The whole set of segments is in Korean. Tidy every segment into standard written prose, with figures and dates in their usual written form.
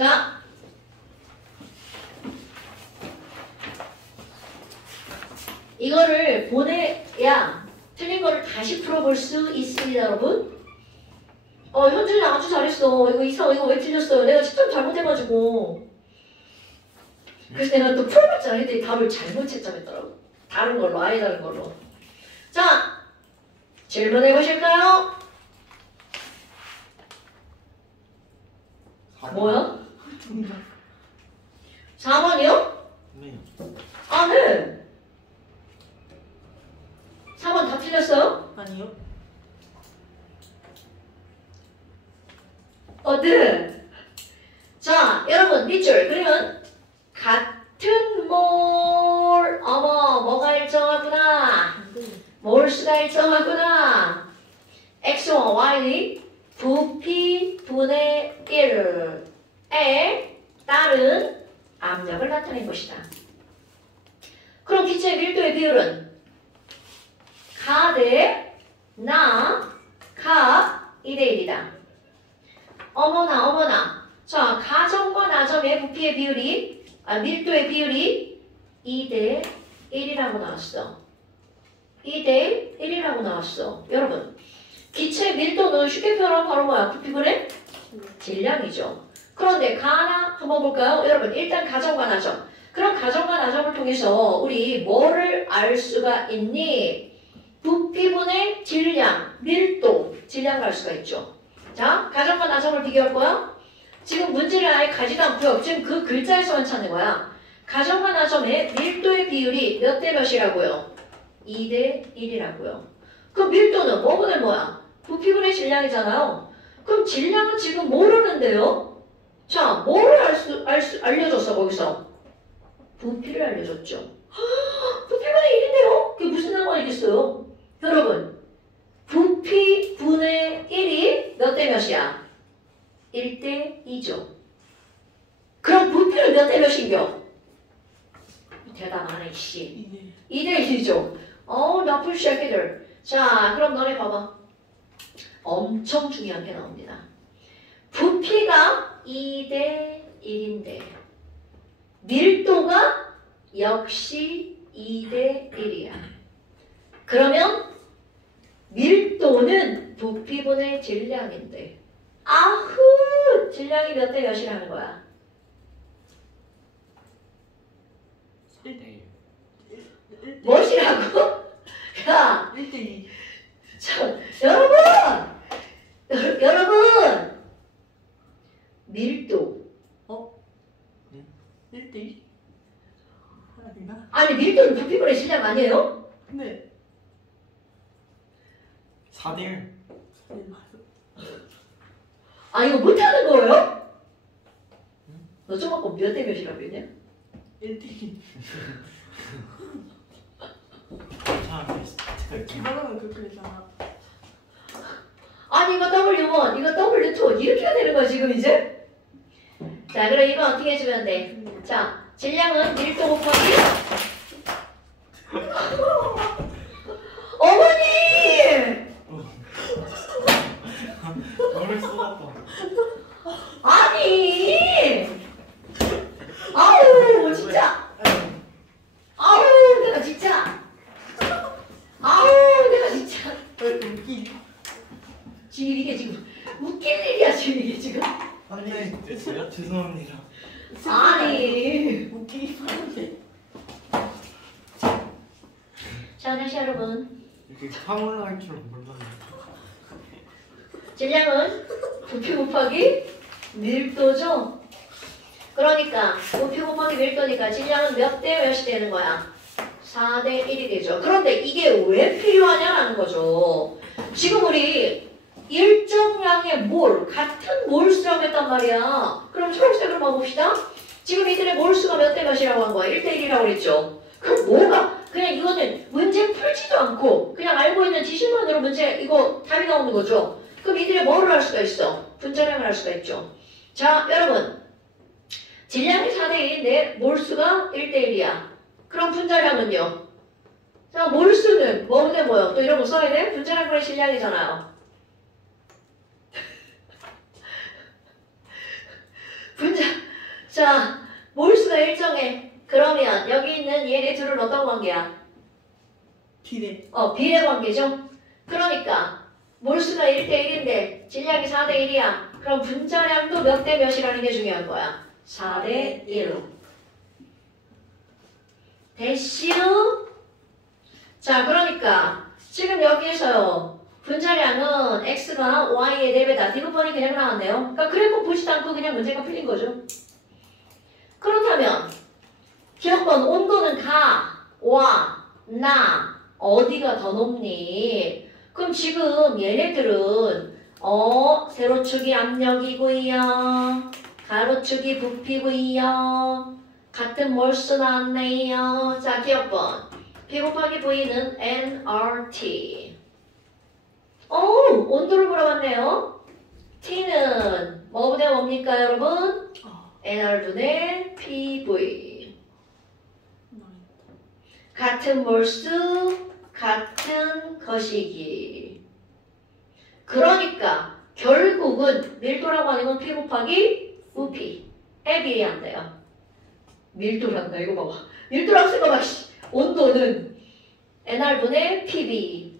자, 이거를 보내야 틀린 거를 다시 풀어볼 수 있습니다, 여러분. 현준이 아주 잘했어. 이거 왜 틀렸어요? 내가 채점 잘못해가지고. 그래서 내가 또 풀어봤잖아. 근데 답을 잘못 채점했더라고. 다른 걸로, 아예 다른 걸로. 자, 질문해 보실까요? 뭐야? 4번이요? 네. 아, 네. 4번 다 틀렸어요? 아니요. 네. 자, 여러분, 밑줄. 그러면 같은 몰, 어머, 뭐가 일정하구나. 몰수가 일정하구나. X와 Y의 부피 분의 1에 따른 압력을 나타낸 것이다. 그럼 기체의 밀도의 비율은 가 대 나, 가 2대 1이다. 어머나. 자, 가점과 나점의 부피의 비율이, 밀도의 비율이 2대 1이라고 나왔어. 2대 1이라고 나왔어. 여러분, 기체의 밀도는 쉽게 표현하면 바로 뭐야? 부피분의 질량이죠. 그런데 가나 한번 볼까요? 여러분, 일단 가점과 나점. 그럼 가점과 나점을 통해서 우리 뭐를 알 수가 있니? 부피분의 질량, 밀도, 질량을 알 수가 있죠. 자, 가점과 나점을 비교할 거야. 지금 문제를 아예 가지도 않고요. 지금 그 글자에서만 찾는 거야. 가점과 나점의 밀도의 비율이 몇 대 몇이라고요? 2대 1이라고요. 그럼 밀도는 뭐분의 뭐야? 부피분의 질량이잖아요. 그럼 질량은 지금 모르는데요? 자, 뭐를 알려줬어, 거기서? 부피를 알려줬죠. 부피분의 1인데요? 그게 무슨 상관이겠어요? 여러분, 부피분의 1이 몇 대 몇이야? 1대 2죠. 그럼 부피는 몇 대 몇인겨? 대답 안 해, 씨. 2대 1이죠. 나쁜 새끼들. 자, 그럼 너네 봐봐. 엄청 중요한 게 나옵니다. 부피가 2대 1인데 밀도가 역시 2대 1이야. 그러면 밀도는 부피분의 질량인데 아후! 질량이 몇 대 몇이라는 거야? 1대 1. 뭐시라고? 야! 1대 2. 여러분! 밀도. 1대 2? 아닌가? 아니, 밀도는 부피분의 질량 아니에요? 네. 4대 1. 아, 이거 못하는 거예요? 너 좀 아까 몇 대 몇이라고 했냐? 1대 2. 자, 기발하면 그렇게 되잖아. 아니, 이거 W1, 이거 W2 이렇게 해야 되는 거야, 지금 이제? 자, 그럼 이건 어떻게 해주면 돼? 자, 질량은 밀도 곱하기 어머니! 너를 쏟았다. 아니! 아우, 진짜! 아우, 내가 진짜! 아우, 내가 진짜! 지금 이게 지금 웃길 일이야, 지금 이게 지금. 아니, 죄송합니다. 아니. 웃기기 하는데. 자, 다시 여러분. 이렇게 파울라 할 줄은 몰랐네. 질량은 부피 곱하기 밀도죠? 그러니까 부피 곱하기 밀도니까 질량은 몇 대 몇이 되는 거야? 4대 1이 되죠. 그런데 이게 왜 필요하냐라는 거죠. 지금 우리 일정량의 몰, 같은 몰수라고 했단 말이야. 그럼 초록색으로 봐봅시다. 지금 이들의 몰수가 몇 대 몇이라고 한 거야? 1대 1이라고 그랬죠. 그럼 뭐가? 그냥 이거는 문제 풀지도 않고 그냥 알고 있는 지식만으로 문제 이거 답이 나오는 거죠. 그럼 이들의 뭐를 할 수가 있어? 분자량을 할 수가 있죠. 자, 여러분. 질량이 4대 1인데 몰수가 1대 1이야. 그럼 분자량은요? 자, 몰수는 뭐인데 뭐요? 또 이런 거 써야 돼? 분자량분의 질량이잖아요. 분자 자, 몰수가 일정해. 그러면 여기 있는 얘네 둘은 어떤 관계야? 비례. 비례 관계죠? 그러니까 몰수가 1대1인데 질량이 4대1이야. 그럼 분자량도 몇 대 몇이라는 게 중요한 거야. 4대1. 됐시요? 자, 그러니까 지금 여기에서요. 분자량은 x가 y의 4배다. 뒷부분이 그냥 나왔네요. 그러니까 그래프 보지도 않고 그냥 문제가 풀린 거죠. 그렇다면 기억번 온도는 가, 와, 나 어디가 더 높니? 그럼 지금 얘네들은 세로축이 압력이고요. 가로축이 부피고요. 같은 몰수 나왔네요. 자, 기억번 P 곱하기 V는 nRT. 온도를 물어봤네요. T는 뭐보다 뭡니까 여러분? nR분의 PV. 같은 몰수, 같은 거시기. 그러니까 결국은 밀도라고 하는 건 P 곱하기 부피에 비례한대요. 밀도란다. 이거 봐봐. 밀도라고 생각해봐. 온도는 nR분의 PV.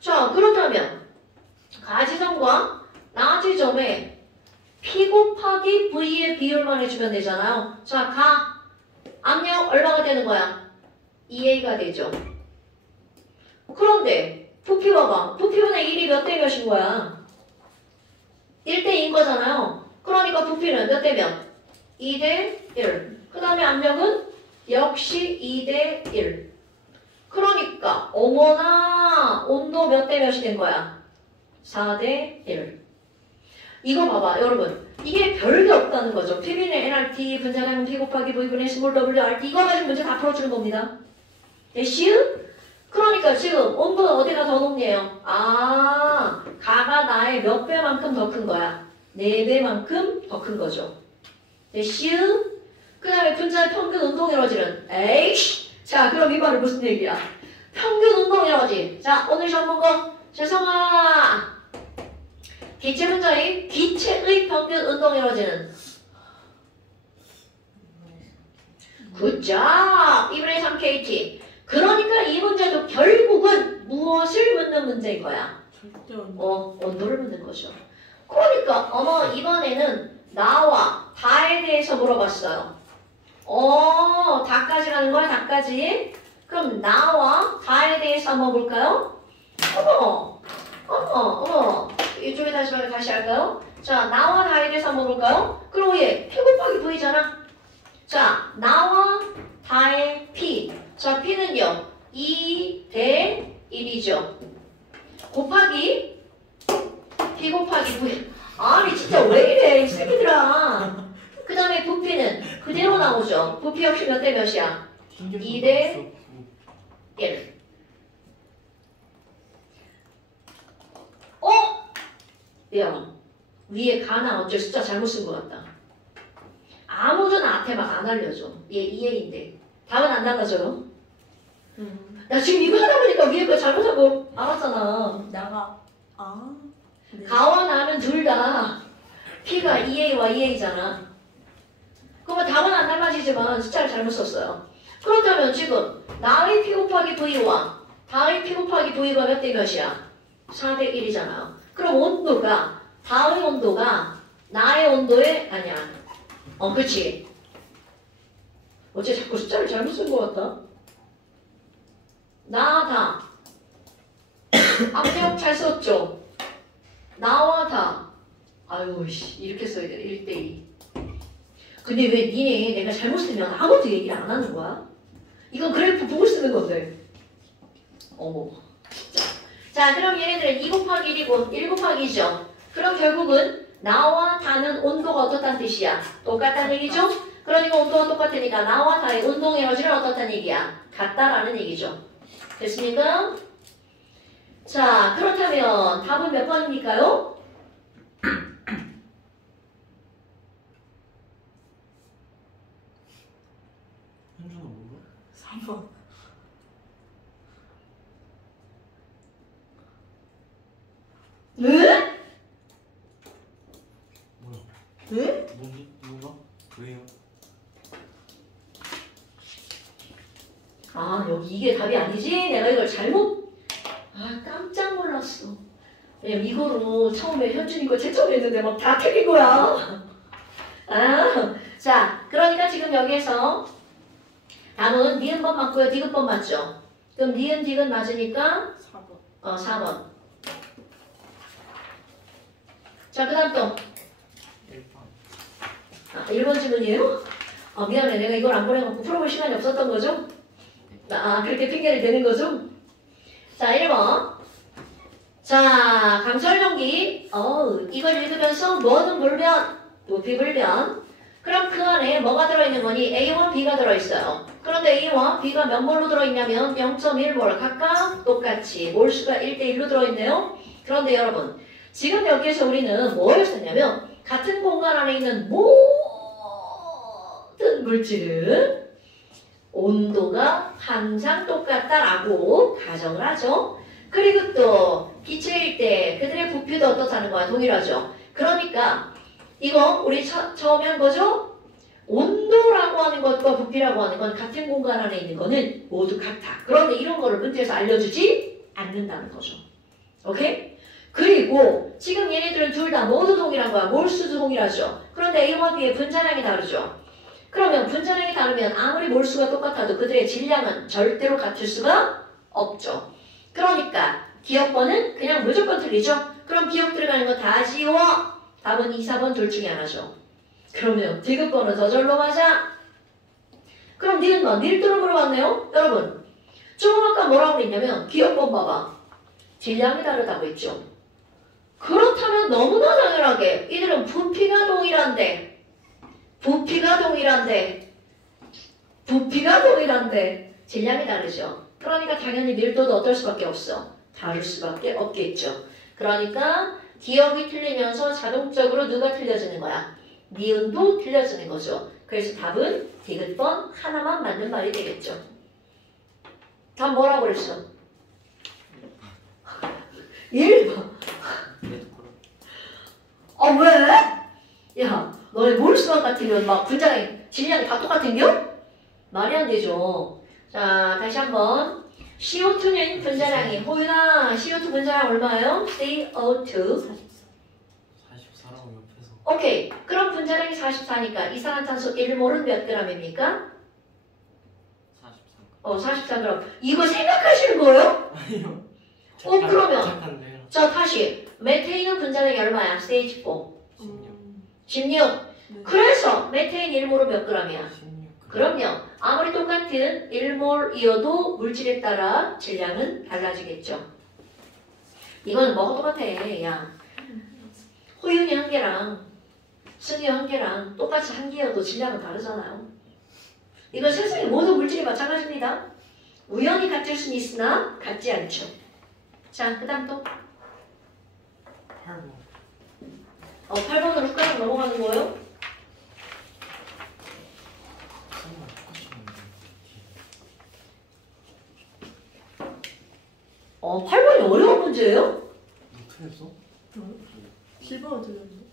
자, 그렇다면 가지점과 나지점에 P 곱하기 V의 비율만 해주면 되잖아요. 자, 압력 얼마가 되는 거야? 2A가 되죠. 그런데 부피 봐봐. 부피분의 1이 몇 대 몇인 거야? 1대2인 거잖아요. 그러니까 부피는 몇 대 몇? 2대 1. 그 다음에 압력은 역시 2대 1. 그러니까 어머나 온도 몇 대 몇이 된 거야? 4대 1. 이거 봐봐 여러분. 이게 별게 없다는 거죠. PV는 nRT, 분자량은 P 곱하기 V분의 스몰 WRT. 이거 가지고 문제 다 풀어주는 겁니다. 됐슈? 그러니까 지금 온도는 어디가 더 높네요? 가가 나의 몇 배만큼 더 큰 거야? 4배만큼 더 큰 거죠. 됐슈? 그 다음에 분자의 평균 운동 에너지는 에이씨! 자, 그럼 이 말은 무슨 얘기야? 평균 운동 에너지. 자, 오늘 시험 본 거 재성아! 기체 분자의 기체의 평균 운동 에너지는 굿잡! 2분의 3kT. 그러니까 이 문제도 결국은 무엇을 묻는 문제인 거야? 절대 온도. 온도를 묻는 거죠. 그러니까 이번에는 나와 다에 대해서 물어봤어요. 다까지라는 거야, 다까지. 그럼 나와 다에 대해서 한번 볼까요? 이쪽에 다시 할까요? 자, 나와 다에 대해서 한번 볼까요? 그럼 얘 P 곱하기 V잖아. 자, 나와 다의 P. 자, P는요, 2대 1이죠. 곱하기 P 곱하기 V. 아니, 진짜 왜 이래, 이 새끼들아. 그 다음에 부피는 그대로 나오죠. 부피 역시 몇 대 몇이야? 2대 1. 야, 위에 가나 어쩔 숫자 잘못 쓴 것 같다. 아무도 나한테 막 안 알려줘. 얘 2A인데. 답은 안 나가져요. 나 지금 이거 하다 보니까 위에 거 잘못한 거 알았잖아. 네. 가와 나는 둘 다 P가 2A와 2A잖아. 그러면 답은 안 달라지지만 숫자를 잘못 썼어요. 그렇다면 지금 나의 P 곱하기 V와 다의 P 곱하기 V가 몇 대 몇이야? 4대 1이잖아요. 그럼 온도가 다의 온도가 나의 온도에 아니야. 그치? 어째 자꾸 숫자를 잘못 쓴 것 같다. 나, 다. 압력 잘 썼죠? 나와 다. 아유, 씨, 이렇게 써야 돼. 1대2. 근데 왜 니네 내가 잘못 쓰면 아무도 얘기를 안 하는 거야? 이건 그래프 보고 쓰는 건데. 어머, 진짜. 자, 그럼 얘네들은 2 곱하기 1이고 1 곱하기 2죠. 그럼 결국은 나와 다는 온도가 어떻다는 뜻이야? 똑같다는 얘기죠? 그러니까 온도가 똑같으니까 나와 다의 운동 에너지는 어떻다는 얘기야? 같다라는 얘기죠. 됐습니까? 자, 그렇다면 답은 몇 번입니까요? 현준아 뭐야? 3번. 네? 뭐야? 네? 뭐가? 왜요? 아, 여기 이게 답이 아니지? 내가 이걸 잘못. 아, 깜짝 놀랐어. 왜냐면 이거로 처음에 현준이 거 채점했는데 막 다 틀린 거야. 아, 자, 그러니까 지금 여기에서 답은 니은번 맞고요, 디귿번 맞죠? 그럼 니은, 디귿 맞으니까 4번. 4번. 자, 그 다음 또. 1번. 1번 질문이에요? 미안해. 내가 이걸 안 보내갖고 풀어볼 시간이 없었던 거죠? 그렇게 핑계를 대는 거죠? 자, 1번. 자, 강설용기. 이걸 읽으면서 뭐는 물면, 높이 불면. 그럼 그 안에 뭐가 들어있는 거니? A와 B가 들어있어요. 그런데 A와 B가 몇 몰로 들어있냐면 0.1몰 각각 똑같이 몰수가 1대1로 들어있네요. 그런데 여러분, 지금 여기에서 우리는 뭘 썼냐면 같은 공간 안에 있는 모든 물질은 온도가 항상 똑같다라고 가정을 하죠. 그리고 또 기체일 때 그들의 부피도 어떻다는 거야? 동일하죠. 그러니까 이거 우리 처음에 한 거죠? 온도라고 하는 것과 부피라고 하는 건 같은 공간 안에 있는 거는 모두 같아. 그런데 이런 거를 문제에서 알려주지 않는다는 거죠. 오케이? 그리고 지금 얘네들은 둘 다 모두 동일한 거야. 몰수도 동일하죠. 그런데 A와 B의 분자량이 다르죠. 그러면 분자량이 다르면 아무리 몰수가 똑같아도 그들의 질량은 절대로 같을 수가 없죠. 그러니까 기억번은 그냥 무조건 틀리죠. 그럼 기억 들어가는 거 다 지워. 답은 2, 4번 둘 중에 하나죠. 그러면 디귿번은 저절로 맞아. 그럼 니은번 밀도를 물어봤네요. 여러분 조금 아까 뭐라고 그랬냐면 기억번 봐봐. 질량이 다르다고 했죠. 그렇다면 너무나 당연하게 이들은 부피가 동일한데 질량이 다르죠. 그러니까 당연히 밀도도 어떨 수밖에 없어. 다를 수밖에 없겠죠. 그러니까 기억이 틀리면서 자동적으로 누가 틀려지는 거야? 니은도 틀려지는 거죠. 그래서 답은 디귿번 하나만 맞는 말이 되겠죠. 답 뭐라고 그랬어? 1번. 왜? 야, 너네 몰수만 같으면 막 분자량이 질량이 다 똑같은겨? 말이 안 되죠. 자, 다시 한번. CO2는 분자량이 호윤아, CO2 분자량 얼마예요? CO2. 44라고 옆에서. 오케이. 그럼 분자량이 44니까 이산화탄소 1몰은 몇 g입니까? 43. 44g. 이거 생각하시는 거예요? 아니요. 그러면. 착한데요. 자, 다시. 메테인은 분자량이 얼마야? stage 4. 16. 네. 그래서 메테인 1몰은 몇 g이야? 16. 그럼요. 아무리 똑같은 1몰이어도 물질에 따라 질량은 달라지겠죠. 이건 뭐가 똑같아? 야, 호윤이 한 개랑 승유 한 개랑 똑같이 한 개여도 질량은 다르잖아요. 이건 세상의 모든 물질이 마찬가지입니다. 우연히 같을 수는 있으나 같지 않죠. 자, 그 다음 또 8번. 8번으로 숟가락 넘어가는 거예요? 선물 똑같이 먹는데. 8번이 어려운 문제예요? 너 틀렸어? 7번은 들렸는데.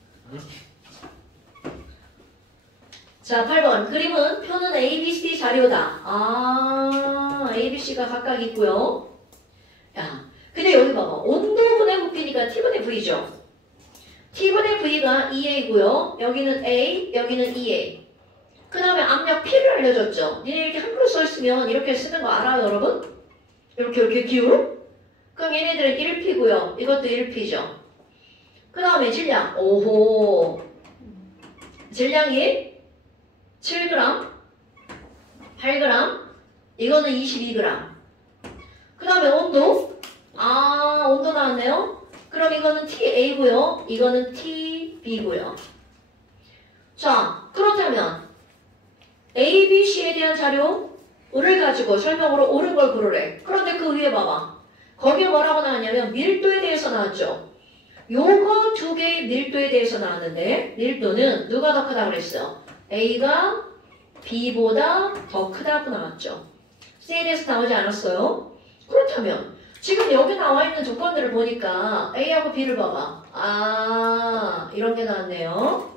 자, 8번. 그림은 표는 A, B, C 자료다. A, B, C가 각각 있고요. 야, 근데 여기 봐봐. 온도분의 부피니까 T분의 V죠. T분의 V가 2A고요. 여기는 A, 여기는 2A. 그 다음에 압력 P를 알려줬죠. 니네 이렇게 한글로 써있으면 이렇게 쓰는 거 알아요, 여러분? 이렇게 기울? 그럼 얘네들은 1P고요. 이것도 1P죠. 그 다음에 질량. 오호. 질량이 7g, 8g, 이거는 22g. 그 다음에 온도. 온도 나왔네요. 그럼 이거는 TA고요. 이거는 TB고요. 자, 그렇다면 A, B, C에 대한 자료를 가지고 설명으로 옳은 걸 고르래. 그런데 그 위에 봐봐. 거기에 뭐라고 나왔냐면 밀도에 대해서 나왔죠. 요거 두 개의 밀도에 대해서 나왔는데 밀도는 누가 더 크다고 그랬어? A가 B보다 더 크다고 나왔죠. C에 대해서 나오지 않았어요. 그렇다면 지금 여기 나와 있는 조건들을 보니까 A하고 B를 봐봐. 이런 게 나왔네요.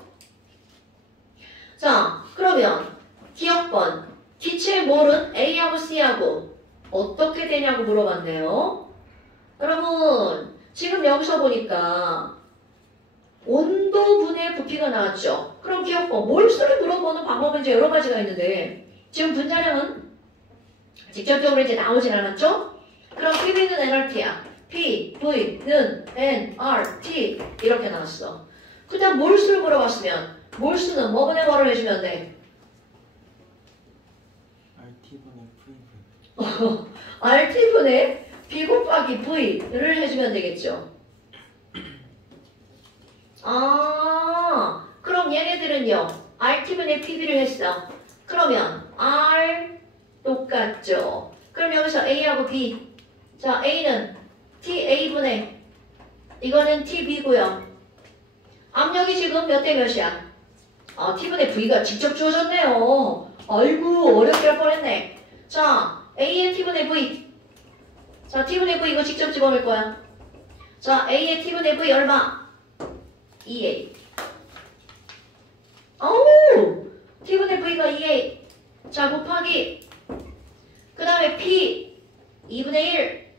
자, 그러면 기억번 기체 도대체 몰은 A하고 C하고 어떻게 되냐고 물어봤네요. 여러분 지금 여기서 보니까 온도분의 부피가 나왔죠. 그럼 기억고 몰수를 물어보는 방법은 이제 여러 가지가 있는데 지금 분자량은 직접적으로 이제 나오진 않았죠? 그럼 PV는 NRT야. P, V는 NRT 이렇게 나왔어. 그 다음 몰수를 물어봤으면 몰수는 뭐분의 뭐를 해주면 돼? RT분의 V분. RT분의 B 곱하기 V를 해주면 되겠죠. 아, 그럼 얘네들은요. RT분의 PB를 했어. 그러면 R 똑같죠. 그럼 여기서 A하고 B. 자, A는 TA분의 이거는 TB고요. 압력이 지금 몇 대 몇이야? 아, T분의 V가 직접 주어졌네요. 아이고, 어렵게 할 뻔했네. 자, A의 T분의 V. 자, T분의 V 이거 직접 집어넣을 거야. 자, A의 T분의 V 얼마? 2A. 어우! T분의 V가 2A. 자, 곱하기. 그 다음에 P 2분의 1.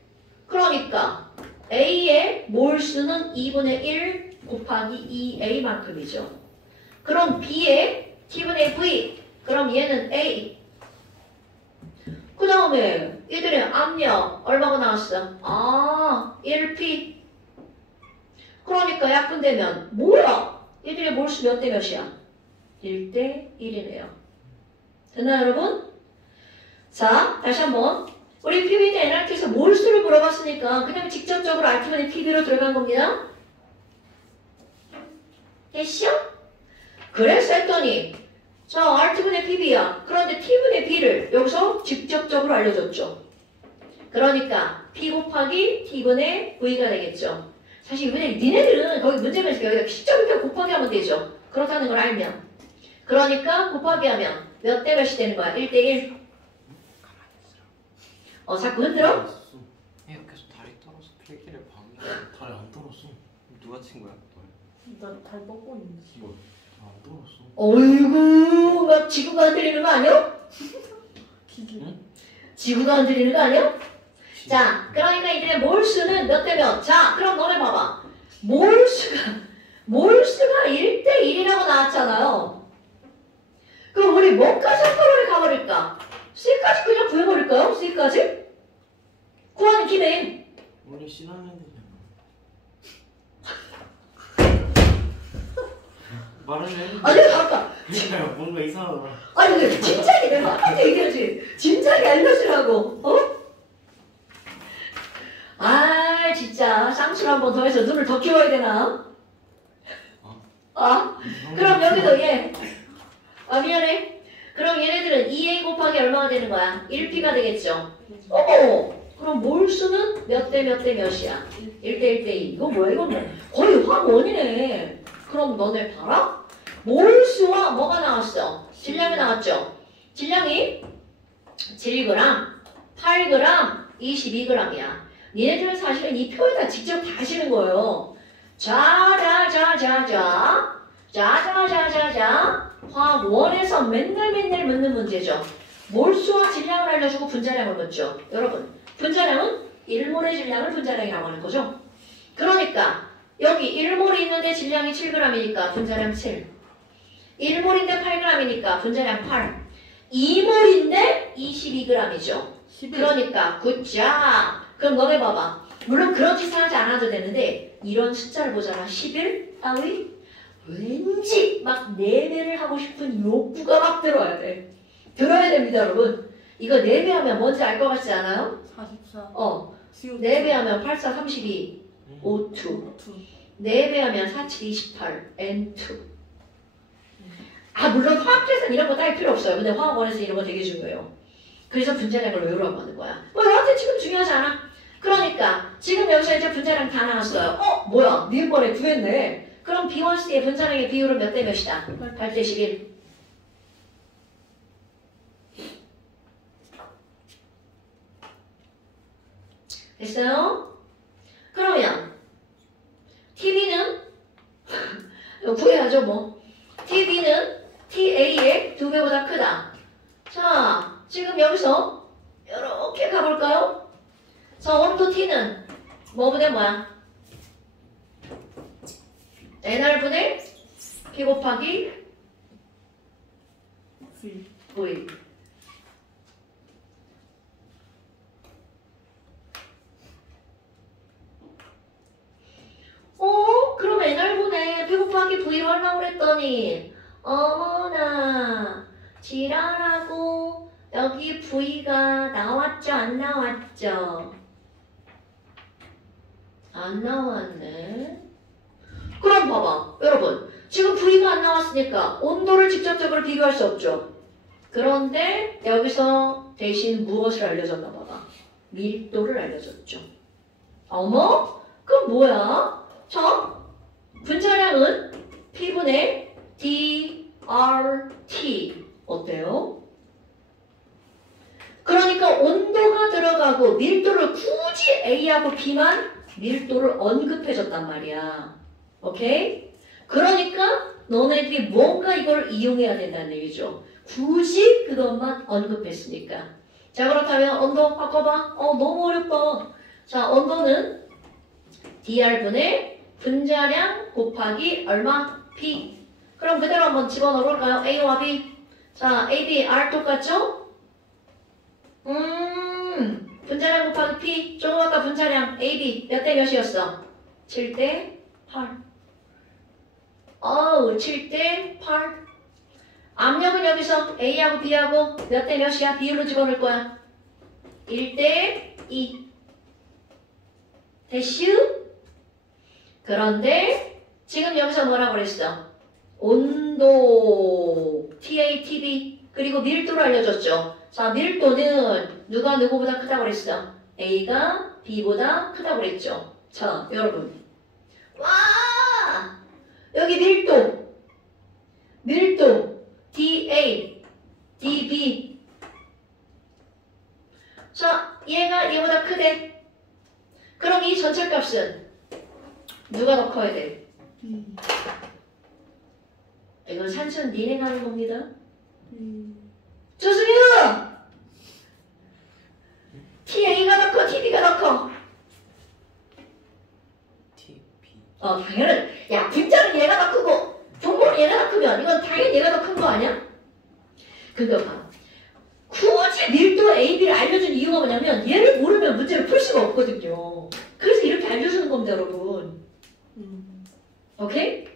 그러니까 A의 몰수는 2분의 1 곱하기 2A만큼이죠. 그럼 B의 T분의 V. 그럼 얘는 A. 그 다음에 얘들의 압력 얼마가 나왔어? 아, 1P. 그러니까 약분되면 뭐야? 얘들의 몰수 몇 대 몇이야? 1대 1이네요. 됐나요, 여러분? 자, 다시 한번. 우리 PB 대 NRT에서 몰수를 물어봤으니까 그냥 직접적으로 RT분의 PB로 들어간 겁니다. 됐죠? 그래서 했더니 자, RT분의 PB야. 그런데 T분의 B를 여기서 직접적으로 알려줬죠. 그러니까 P 곱하기 T분의 V가 되겠죠. 사실 이번에 니네들은 거기 문제가 있으니까 여기가 P점이니까 곱하기 하면 되죠. 그렇다는 걸 알면. 그러니까 곱하기 하면 몇 대 몇이 되는 거야? 1대 1. 자꾸 흔들어? 얘가 계속 다리 떨어서 필기를 방해. 다리 안 떨었어. 누가 친 거야? 나달 뻗고 있는데. 뭐? 안 떨었어. 어이구, 막 지구가 흔들리는 거 아니야? 기계. 응? 지구가 흔들리는 거 아니야? 자, 그러니까 이제 몰수는 몇 대 몇? 자, 그럼 너네 봐봐. 몰수가 1대 1이라고 나왔잖아요. 그럼 우리 뭐까지 한꺼번에 가버릴까? C까지 그냥 구해버릴까요? C까지? 구하는 김에. 원래 싫어하는 애들이야. 말은 해. 아니, 아까. 그러니까 뭔가 이상하더라. 아니, 근데 진작에 내가 아까도 얘기하지. 진작에 알려주라고. 어? 아, 진짜. 쌍술 한 번 더 해서 눈을 더 키워야 되나? 아? 그럼 여기도 얘. 아, 미안해. 그럼 얘네들은 2A 곱하기 얼마가 되는 거야? 1P가 되겠죠. 그럼 몰수는 몇 대 몇 대 몇이야? 1대 1대 2. 이거 뭐야? 이거 뭐 거의 화원이네. 그럼 너네 봐라. 몰수와 뭐가 나왔어? 질량이 나왔죠. 질량이 7g, 8g, 22g이야. 니네들은 사실은 이 표에다 직접 다 하시는 거예요. 자자자자자 화원에서 맨날 묻는 문제죠. 몰수와 질량을 알려주고 분자량을 묻죠. 여러분, 분자량은 1몰의 질량을 분자량이라고 하는 거죠. 그러니까 여기 1몰이 있는데 질량이 7g이니까 분자량 7. 1몰인데 8g이니까 분자량 8. 2몰인데 22g이죠. 그러니까 굿자. 그럼 너네 봐봐. 물론 그런 짓을 하지 않아도 되는데 이런 숫자를 보잖아. 11 따위 왠지 막 4배를 하고 싶은 욕구가 막 들어야 돼. 들어야 됩니다, 여러분. 이거 4배 하면 뭔지 알 것 같지 않아요? 44. 4배 하면 8, 4, 32, O2. 4배 하면 4, 7, 28, N2. 아, 물론 화학에서는 이런 거 따질 필요 없어요. 근데 화학원에서 이런 거 되게 중요해요. 그래서 분자량을 외우라고 하는 거야. 뭐 너한테 지금 중요하지 않아? 그러니까 지금 여기서 이제 분자량 다 나왔어요. 뭐야? 네 번에 구했네. 그럼 B1C의 분자량의 비율은 몇 대 몇이다? 8대 11. 됐어요? 그러면 TB는 구해야죠 뭐. TB는 TA의 2배보다 크다. 자, 지금 여기서 이렇게 가볼까요? 자, 온도 T는 뭐분의 뭐야? NR분의 P 곱하기 V. V. 그럼 NR분의 P 곱하기 V로 하려고 그랬더니 어머나 지랄하고 여기 V가 나왔죠? 안 나왔죠? 안 나왔네. 그럼 봐봐 여러분 지금 V가 안 나왔으니까 온도를 직접적으로 비교할 수 없죠. 그런데 여기서 대신 무엇을 알려줬나 봐봐. 밀도를 알려줬죠. 어머? 그럼 뭐야? 자, 분자량은 P분의 dRT 어때요? 그러니까 온도가 들어가고 밀도를 굳이 A하고 B만 밀도를 언급해줬단 말이야. 오케이? 그러니까 너네들이 뭔가 이걸 이용해야 된다는 얘기죠. 굳이 그것만 언급했으니까. 자, 그렇다면 온도 바꿔봐. 너무 어렵다. 자, 온도는 dR분의 분자량 곱하기 얼마? P. 그럼 그대로 한번 집어넣어 볼까요? A와 B. 자, A, B, R 똑같죠? 분자량 곱하기 P. 조금 아까 분자량 A, B 몇 대 몇이었어? 7대 8. 7대 8. 압력은 여기서 A하고 B하고 몇 대 몇이야? 비율로 집어넣을 거야. 1대 2. 됐슈? 그런데 지금 여기서 뭐라고 그랬어? 온도 TATB 그리고 밀도를 알려줬죠. 자, 밀도는 누가 누구보다 크다고 그랬어? A가 B보다 크다고 그랬죠. 자, 여러분 와! 여기 밀도 DA DB 자, 얘가 얘보다 크대. 그럼 이 전체 값은 누가 더 커야 돼? 이건 산수는 니네 가는 겁니다. 조승유! TA가 더 커, TB가 더 커. T, B. 당연히. 야, 분자는 얘가 더 크고 분모는 얘가 더 크면 이건 당연히 얘가 더 큰 거 아니야? 그거 봐. 굳이 밀도 AB를 알려준 이유가 뭐냐면 얘를 모르면 문제를 풀 수가 없거든요. 그래서 이렇게 알려주는 겁니다, 여러분. 오케이?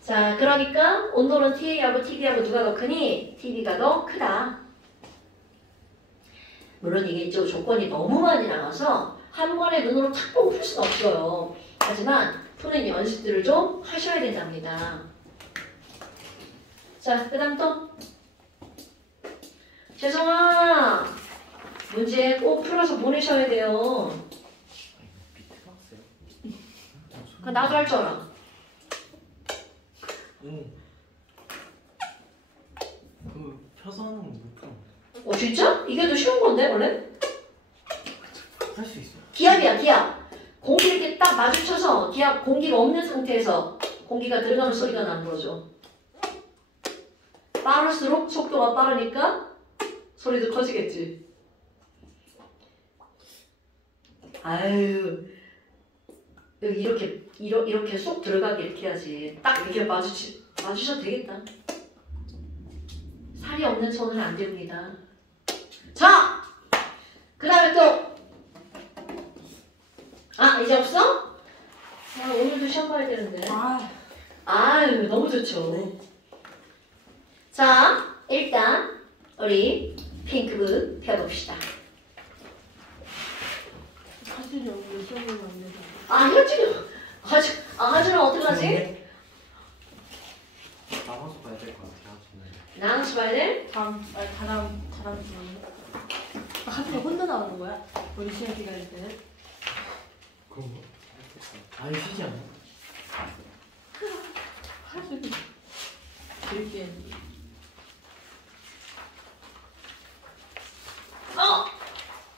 자, 그러니까 온도는 TA하고 TB하고 누가 더 크니? TB가 더 크다. 물론 이게 좀 조건이 너무 많이 나와서 한 번에 눈으로 탁 보고 풀 수는 없어요. 하지만 푸는 연습들을 좀 하셔야 된답니다. 자, 그 다음 또 재성아 문제 꼭 풀어서 보내셔야 돼요. 밑에 박스요? 나도 할 줄 알아. 그 펴서는 못 풀어. 진짜? 이게 더 쉬운 건데 원래? 할 수 있어. 기압이야, 기압. 공기 이렇게 딱 마주쳐서 기압 공기가 없는 상태에서 공기가 들어가는 소리가 나는 거죠. 빠를수록 속도가 빠르니까 소리도 커지겠지. 아유, 여기 이렇게 쏙 들어가게 이렇게 해야지. 딱 이렇게 마주셔도 되겠다. 살이 없는 손은 안 됩니다. 자, 그 다음에 또 이제 없어? 오늘도 시험 봐야 되는데. 아유, 너무 좋죠. 네. 자, 일단 우리 핑크북 펴봅시다. 사실 여기 몇 점은 안 되잖아. 하준아 어떡하지? 나눠서 봐야 될 것 같아요. 저는. 나눠서 봐야 돼? 다음 주에. 하루가 혼자 나오는 거야? 우리 시험 기간일 때는? 그런 거? 아니 쉬지 않아? 하루 이렇게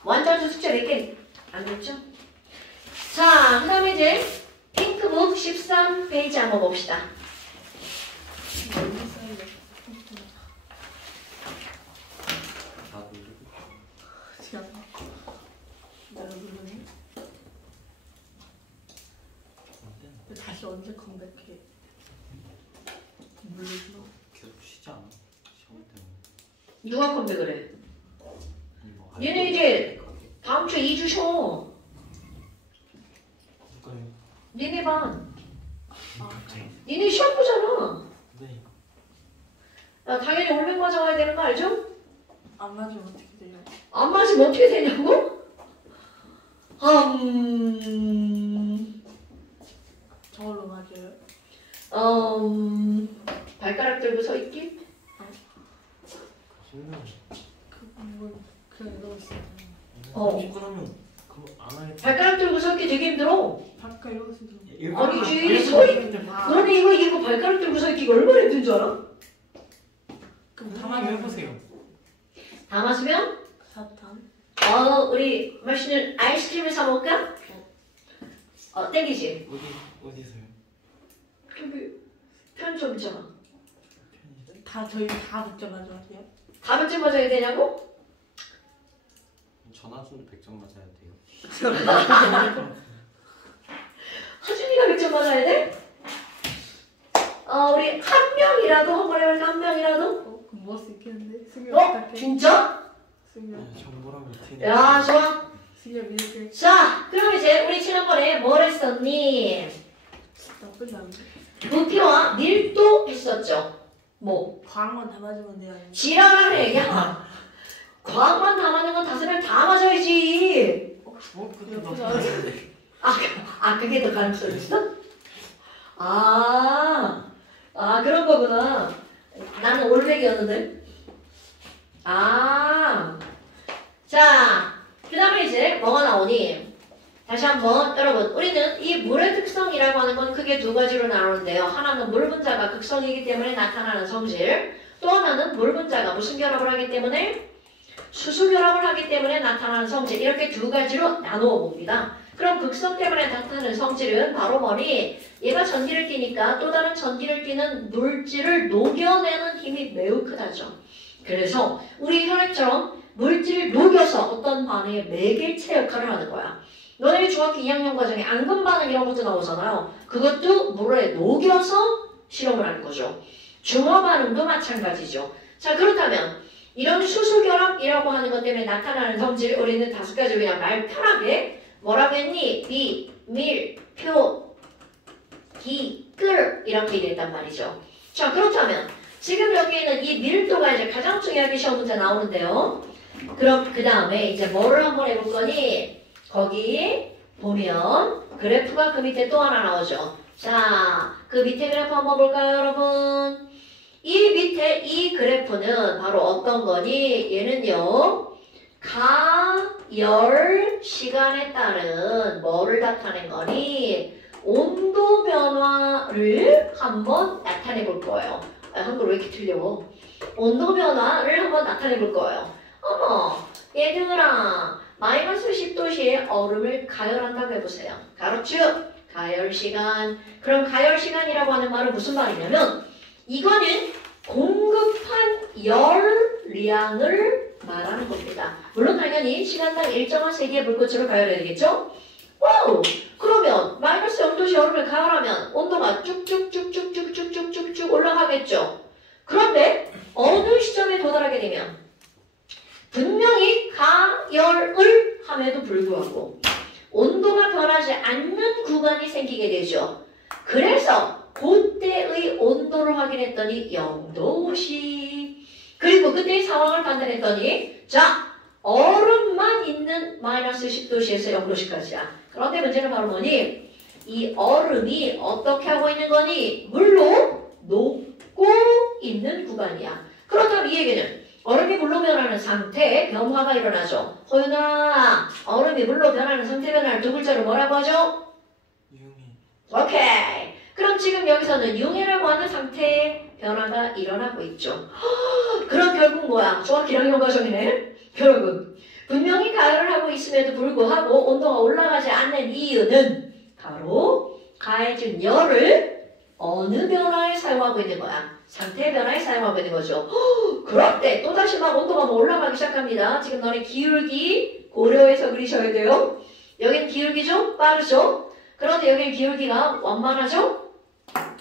완전 숙제 몇 개 안 됐죠? 자, 그 다음에 이제 핑크북 13페이지 한번 봅시다. 멀리 쌓이네. 나도 이렇게. 언제 컴백해? 모르겠나? 계속 쉬지 않아? 시험 때문에. 누가 컴백을 해? 뭐 얘네 이제 다음 주에 2주 쉬어. 누가요? 니네 반. 아, 니네 시험 보잖아. 네. 야, 당연히 올백 맞아야 되는 거 알죠? 안 맞으면 어떻게 돼요? 안 맞으면 어떻게 되냐고? 저걸로 맞아요? 발가락 들고 서 있기? 신경. 그냥 이러고 있어요. 그러면 그거 안 하겠다. 발가락 들고 서 있기 되게 힘들어. 잠깐 이러고 있어요. 아니지, 너는 이거 발가락 들고 서 있기가 얼마나 힘든 줄 알아? 그럼 한번 해보세요. 다 맞으면? 사탕? 우리 맛있는 아이스크림을 사 먹을까? 땡기지? 어디서요? 저기 편의점 있잖아. 저희 다 붙여 맞아야 돼요? 다 몇점 맞아야 되냐고? 전화준도 100점 맞아야 돼요. 하준이가 몇 점 맞아야 돼? 우리 한 명이라도 한번 해볼까? 한 명이라도? 그럼 먹을 수 있겠는데? 승엽 부탁해. 진짜? 승엽. 정보랑 루틴. 야, 좋아. 승엽 이렇게 자, 그럼 이제 우리 지난번에 뭘 했었니? 나쁘지 않은데? 부피와 밀도 했었죠. 뭐? 과학만 다 맞으면 돼요? 아니면? 지랄하네. 야, 과학만 다 맞는 건 다섯 다 맞아야지. 그때 나쁘지 너 않은데? 그게 더 가능성이 있어? 그런 거구나. 나는 올백이었는데. 자, 그 다음에 이제 뭐가 나오니? 다시 한번 여러분, 우리는 이 물의 특성이라고 하는 건 크게 두 가지로 나누는데요. 하나는 물 분자가 극성이기 때문에 나타나는 성질, 또 하나는 물 분자가 무슨 결합을 하기 때문에? 수소 결합을 하기 때문에 나타나는 성질, 이렇게 두 가지로 나누어 봅니다. 그럼 극성 때문에 나타나는 성질은 바로 뭐니? 얘가 전기를 띠니까 또 다른 전기를 띠는 물질을 녹여내는 힘이 매우 크다죠. 그래서 우리 혈액처럼 물질을 녹여서 어떤 반응의 매개체 역할을 하는 거야. 너네 중학교 2학년 과정에 앙금 반응 이런 것도 나오잖아요. 그것도 물에 녹여서 실험을 하는 거죠. 중화 반응도 마찬가지죠. 자, 그렇다면 이런 수소 결합이라고 하는 것 때문에 나타나는 성질, 우리는 다섯 가지 그냥 말 편하게 뭐라고 했니? 비, 밀, 표, 기, 끌 이렇게 됐단 말이죠. 자, 그렇다면 지금 여기 있는 이 밀도가 이제 가장 중요하게 시험 문제 나오는데요. 그럼 그 다음에 이제 뭐를 한번 해볼 거니? 거기 보면 그래프가 그 밑에 또 하나 나오죠. 자, 그 밑에 그래프 한번 볼까요, 여러분? 이 밑에 이 그래프는 바로 어떤 거니? 얘는요, 가열 시간에 따른 뭐를 나타낸 거니? 온도 변화를 한번 나타내 볼 거예요. 한글 왜 이렇게 틀려? 온도 변화를 한번 나타내 볼 거예요. 어머, 얘들아, 마이너스 10도씨에 얼음을 가열한다고 해보세요. 가로축, 가열시간. 그럼 가열시간이라고 하는 말은 무슨 말이냐면 이거는 공급한 열량을 말하는 겁니다. 물론 당연히 시간당 일정한 세기의 물꽃으로 가열해야 되겠죠? 와우! 그러면 마이너스 0도씨 얼음을 가열하면 온도가 쭉쭉쭉쭉쭉쭉쭉쭉 올라가겠죠? 그런데 어느 시점에 도달하게 되면 분명히 가열을 함에도 불구하고 온도가 변하지 않는 구간이 생기게 되죠. 그래서 그때의 온도를 확인했더니 0도씨. 그리고 그때의 상황을 판단했더니 자, 얼음만 있는 마이너스 10도씨에서 0도씨까지야. 그런데 문제는 바로 뭐니? 이 얼음이 어떻게 하고 있는 거니? 물로 녹고 있는 구간이야. 그렇다면 이 얘기는 얼음이 물로 변하는 상태 변화가 일어나죠. 호윤아, 얼음이 물로 변하는 상태 변화를 두 글자로 뭐라고 하죠? 유미. 오케이. 그럼 지금 여기서는 융이라고 하는 상태의 변화가 일어나고 있죠. 그럼 결국 뭐야? 정확히 이런 과정이네. 여러분, 분명히 가열을 하고 있음에도 불구하고 온도가 올라가지 않는 이유는 바로 가해진 열을 어느 변화에 사용하고 있는 거야? 상태 변화에 사용하고 있는 거죠. 그럴 때 또다시 막 온도가 뭐 올라가기 시작합니다. 지금 너네 기울기 고려해서 그리셔야 돼요. 여기는 기울기죠? 빠르죠? 그런데 여기는 기울기가 완만하죠?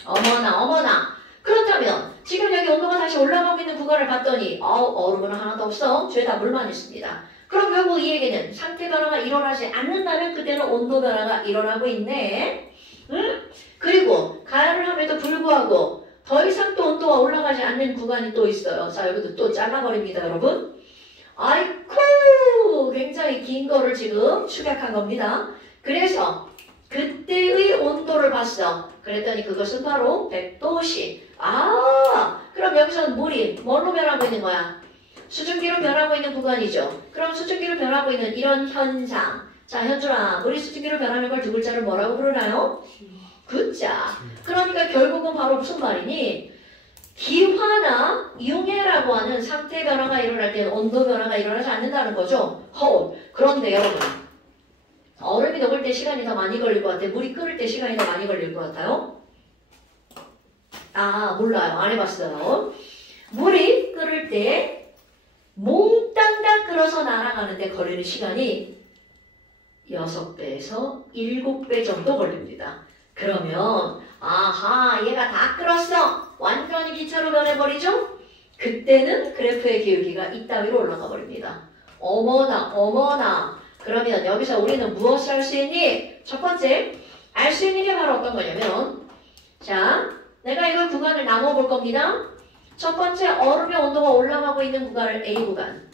어머나 어머나. 그렇다면 지금 여기 온도가 다시 올라가고 있는 구간을 봤더니 얼음은 하나도 없어. 죄다 물만 있습니다. 그럼 결국 이 얘기는 상태 변화가 일어나지 않는다면 그때는 온도 변화가 일어나고 있네. 응? 그리고 가열을 함에도 불구하고 더 이상 또 온도가 올라가지 않는 구간이 또 있어요. 자, 여기도 또 잘라버립니다, 여러분. 아이쿠! 굉장히 긴 거를 지금 축약한 겁니다. 그래서 그때의 온도를 봤어. 그랬더니 그것은 바로 100도씨. 그럼 여기서는 물이 뭘로 변하고 있는 거야? 수증기로 변하고 있는 구간이죠. 그럼 수증기로 변하고 있는 이런 현상. 자, 현준아, 물이 수증기로 변하는 걸 두 글자를 뭐라고 부르나요? 굿자. 그러니까 결국은 바로 무슨 말이니? 기화나 융해라고 하는 상태 변화가 일어날 때는 온도 변화가 일어나지 않는다는 거죠. 그런데 여러분, 얼음이 녹을 때 시간이 더 많이 걸릴 것 같아요? 물이 끓을 때 시간이 더 많이 걸릴 것 같아요? 몰라요. 안 해봤어요. 물이 끓을 때 몽땅 다 끓어서 날아가는데 걸리는 시간이 6배에서 7배 정도 걸립니다. 그러면 얘가 다 끓었어. 완전히 기차로 변해버리죠? 그때는 그래프의 기울기가 이따위로 올라가 버립니다. 어머나. 그러면 여기서 우리는 무엇을 할 수 있니? 첫 번째, 알 수 있는 게 바로 어떤 거냐면, 자, 내가 이걸 구간을 나눠 볼 겁니다. 첫 번째, 얼음의 온도가 올라가고 있는 구간을 A 구간,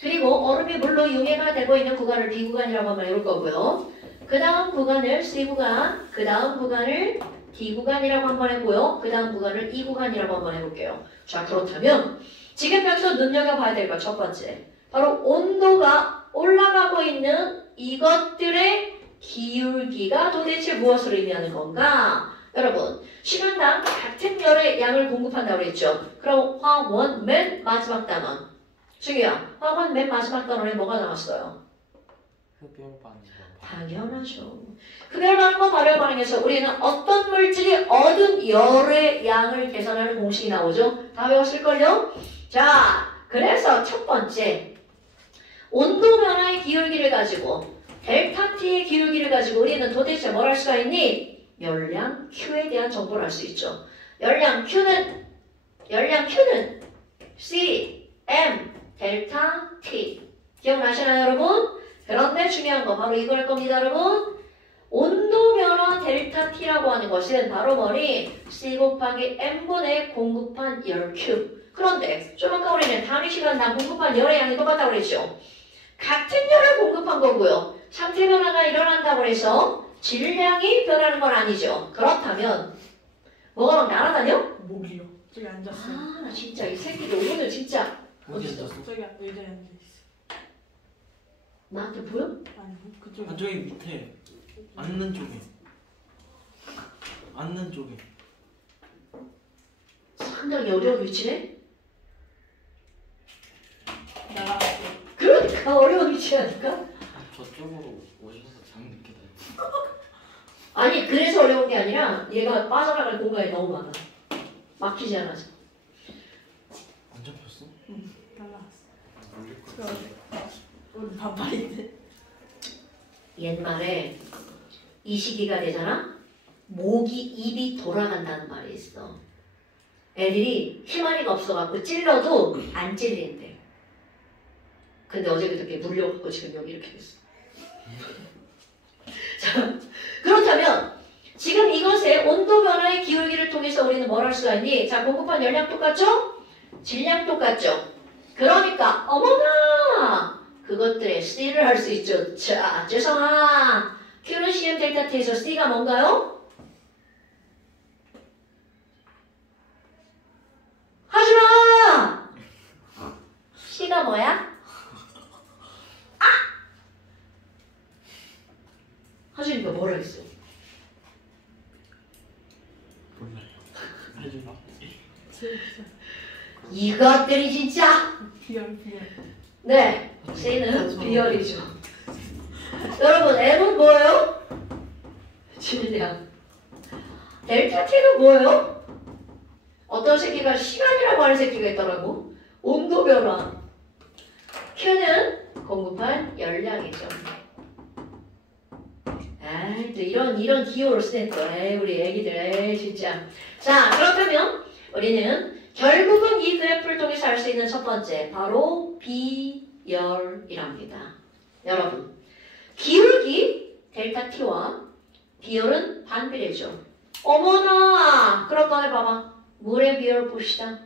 그리고 얼음이 물로 융해가 되고 있는 구간을 B 구간이라고 한번 해볼 거고요. 그 다음 구간을 C 구간, 그 다음 구간을 D 구간이라고 한번 해보고요. 그 다음 구간을 E 구간이라고 한번 해볼게요. 자, 그렇다면 지금 여기서 눈여겨봐야 될 것 첫 번째, 바로 온도가 올라가고 있는 이것들의 기울기가 도대체 무엇을 의미하는 건가? 여러분, 시간당 같은 열의 양을 공급한다고 그랬죠. 그럼 화원 맨 마지막 단원. 중요한 화원 맨 마지막 단원에 뭐가 나왔어요? 흡열 반응. 당연하죠. 흡열 반응과 발열 반응에서 우리는 어떤 물질이 얻은 열의 양을 계산하는 공식이 나오죠. 다 외웠을걸요? 자, 그래서 첫 번째, 온도 변화의 기울기를 가지고 델타 T의 기울기를 가지고 우리는 도대체 뭘 할 수가 있니? 열량 Q에 대한 정보를 알 수 있죠. 열량 Q는 C, M, 델타 T. 기억나시나요, 여러분? 그런데 중요한 건 바로 이걸 겁니다, 여러분. 온도 변화 델타 T라고 하는 것은 바로 뭐니? C 곱하기 M분의 공급한 열 Q. 그런데 좀 아까 우리는 단위 시간당 공급한 열의 양이 똑같다고 그랬죠. 같은 열을 공급한 거고요. 상태 변화가 일어난다고 해서 질량이 변하는 건 아니죠. 그렇다면 뭐가 막 날아다녀? 목이요. 저기 앉았어요. 나 진짜 이 새끼들 오늘 진짜 어디 앉았어? 저기 의자에 앉아있어. 나한테 보여? 아니 그쪽에. 저기 밑에 앉는 쪽에. 상당히 어려운 위치네? 나갔어. 그러니까 어려운 위치라니까? 저쪽으로 오셔서 장 늦게 다. 아니 그래서 어려운 게 아니라 얘가 빠져나갈 공간이 너무 많아. 막히지 않아서. 안 잡혔어? 응. 날라갔어. 물릴 것 같아. 우리 반팔인데. 옛말에 이 시기가 되잖아? 입이 돌아간다는 말이 있어. 애들이 희마리가 없어갖고 찔러도 안 찔린대. 근데 어제 그저께 물려갖고 지금 여기 이렇게 됐어. 자, 그렇다면 지금 이것의 온도 변화의 기울기를 통해서 우리는 뭘 할 수가 있니? 자, 공급한 열량 똑같죠? 질량 똑같죠? 그러니까 어머나! 그것들의 C를 할 수 있죠. 자, 죄송아. Q는 CM 델타 T에서 C가 뭔가요? 하지마! C가 뭐야? 하준이가 뭐라 했어? 몰라요. 해주나? 이것들이 진짜! 비열. 네, C는 비열이죠. 여러분, M은 뭐예요? 질량. 델타 T는 뭐예요? 어떤 새끼가 시간이라고 하는 새끼가 있더라고. 온도 변화. Q는 공급한 열량이죠. 또 이런 기호를 쓰네 또. 에이, 우리 애기들, 에이, 진짜. 자, 그렇다면 우리는 결국은 이 그래프를 통해서 알 수 있는 첫 번째, 바로 비열이랍니다. 여러분, 기울기 델타 t와 비열은 반비례죠. 어머나! 그럼 너네 봐봐. 물의 비율 봅시다.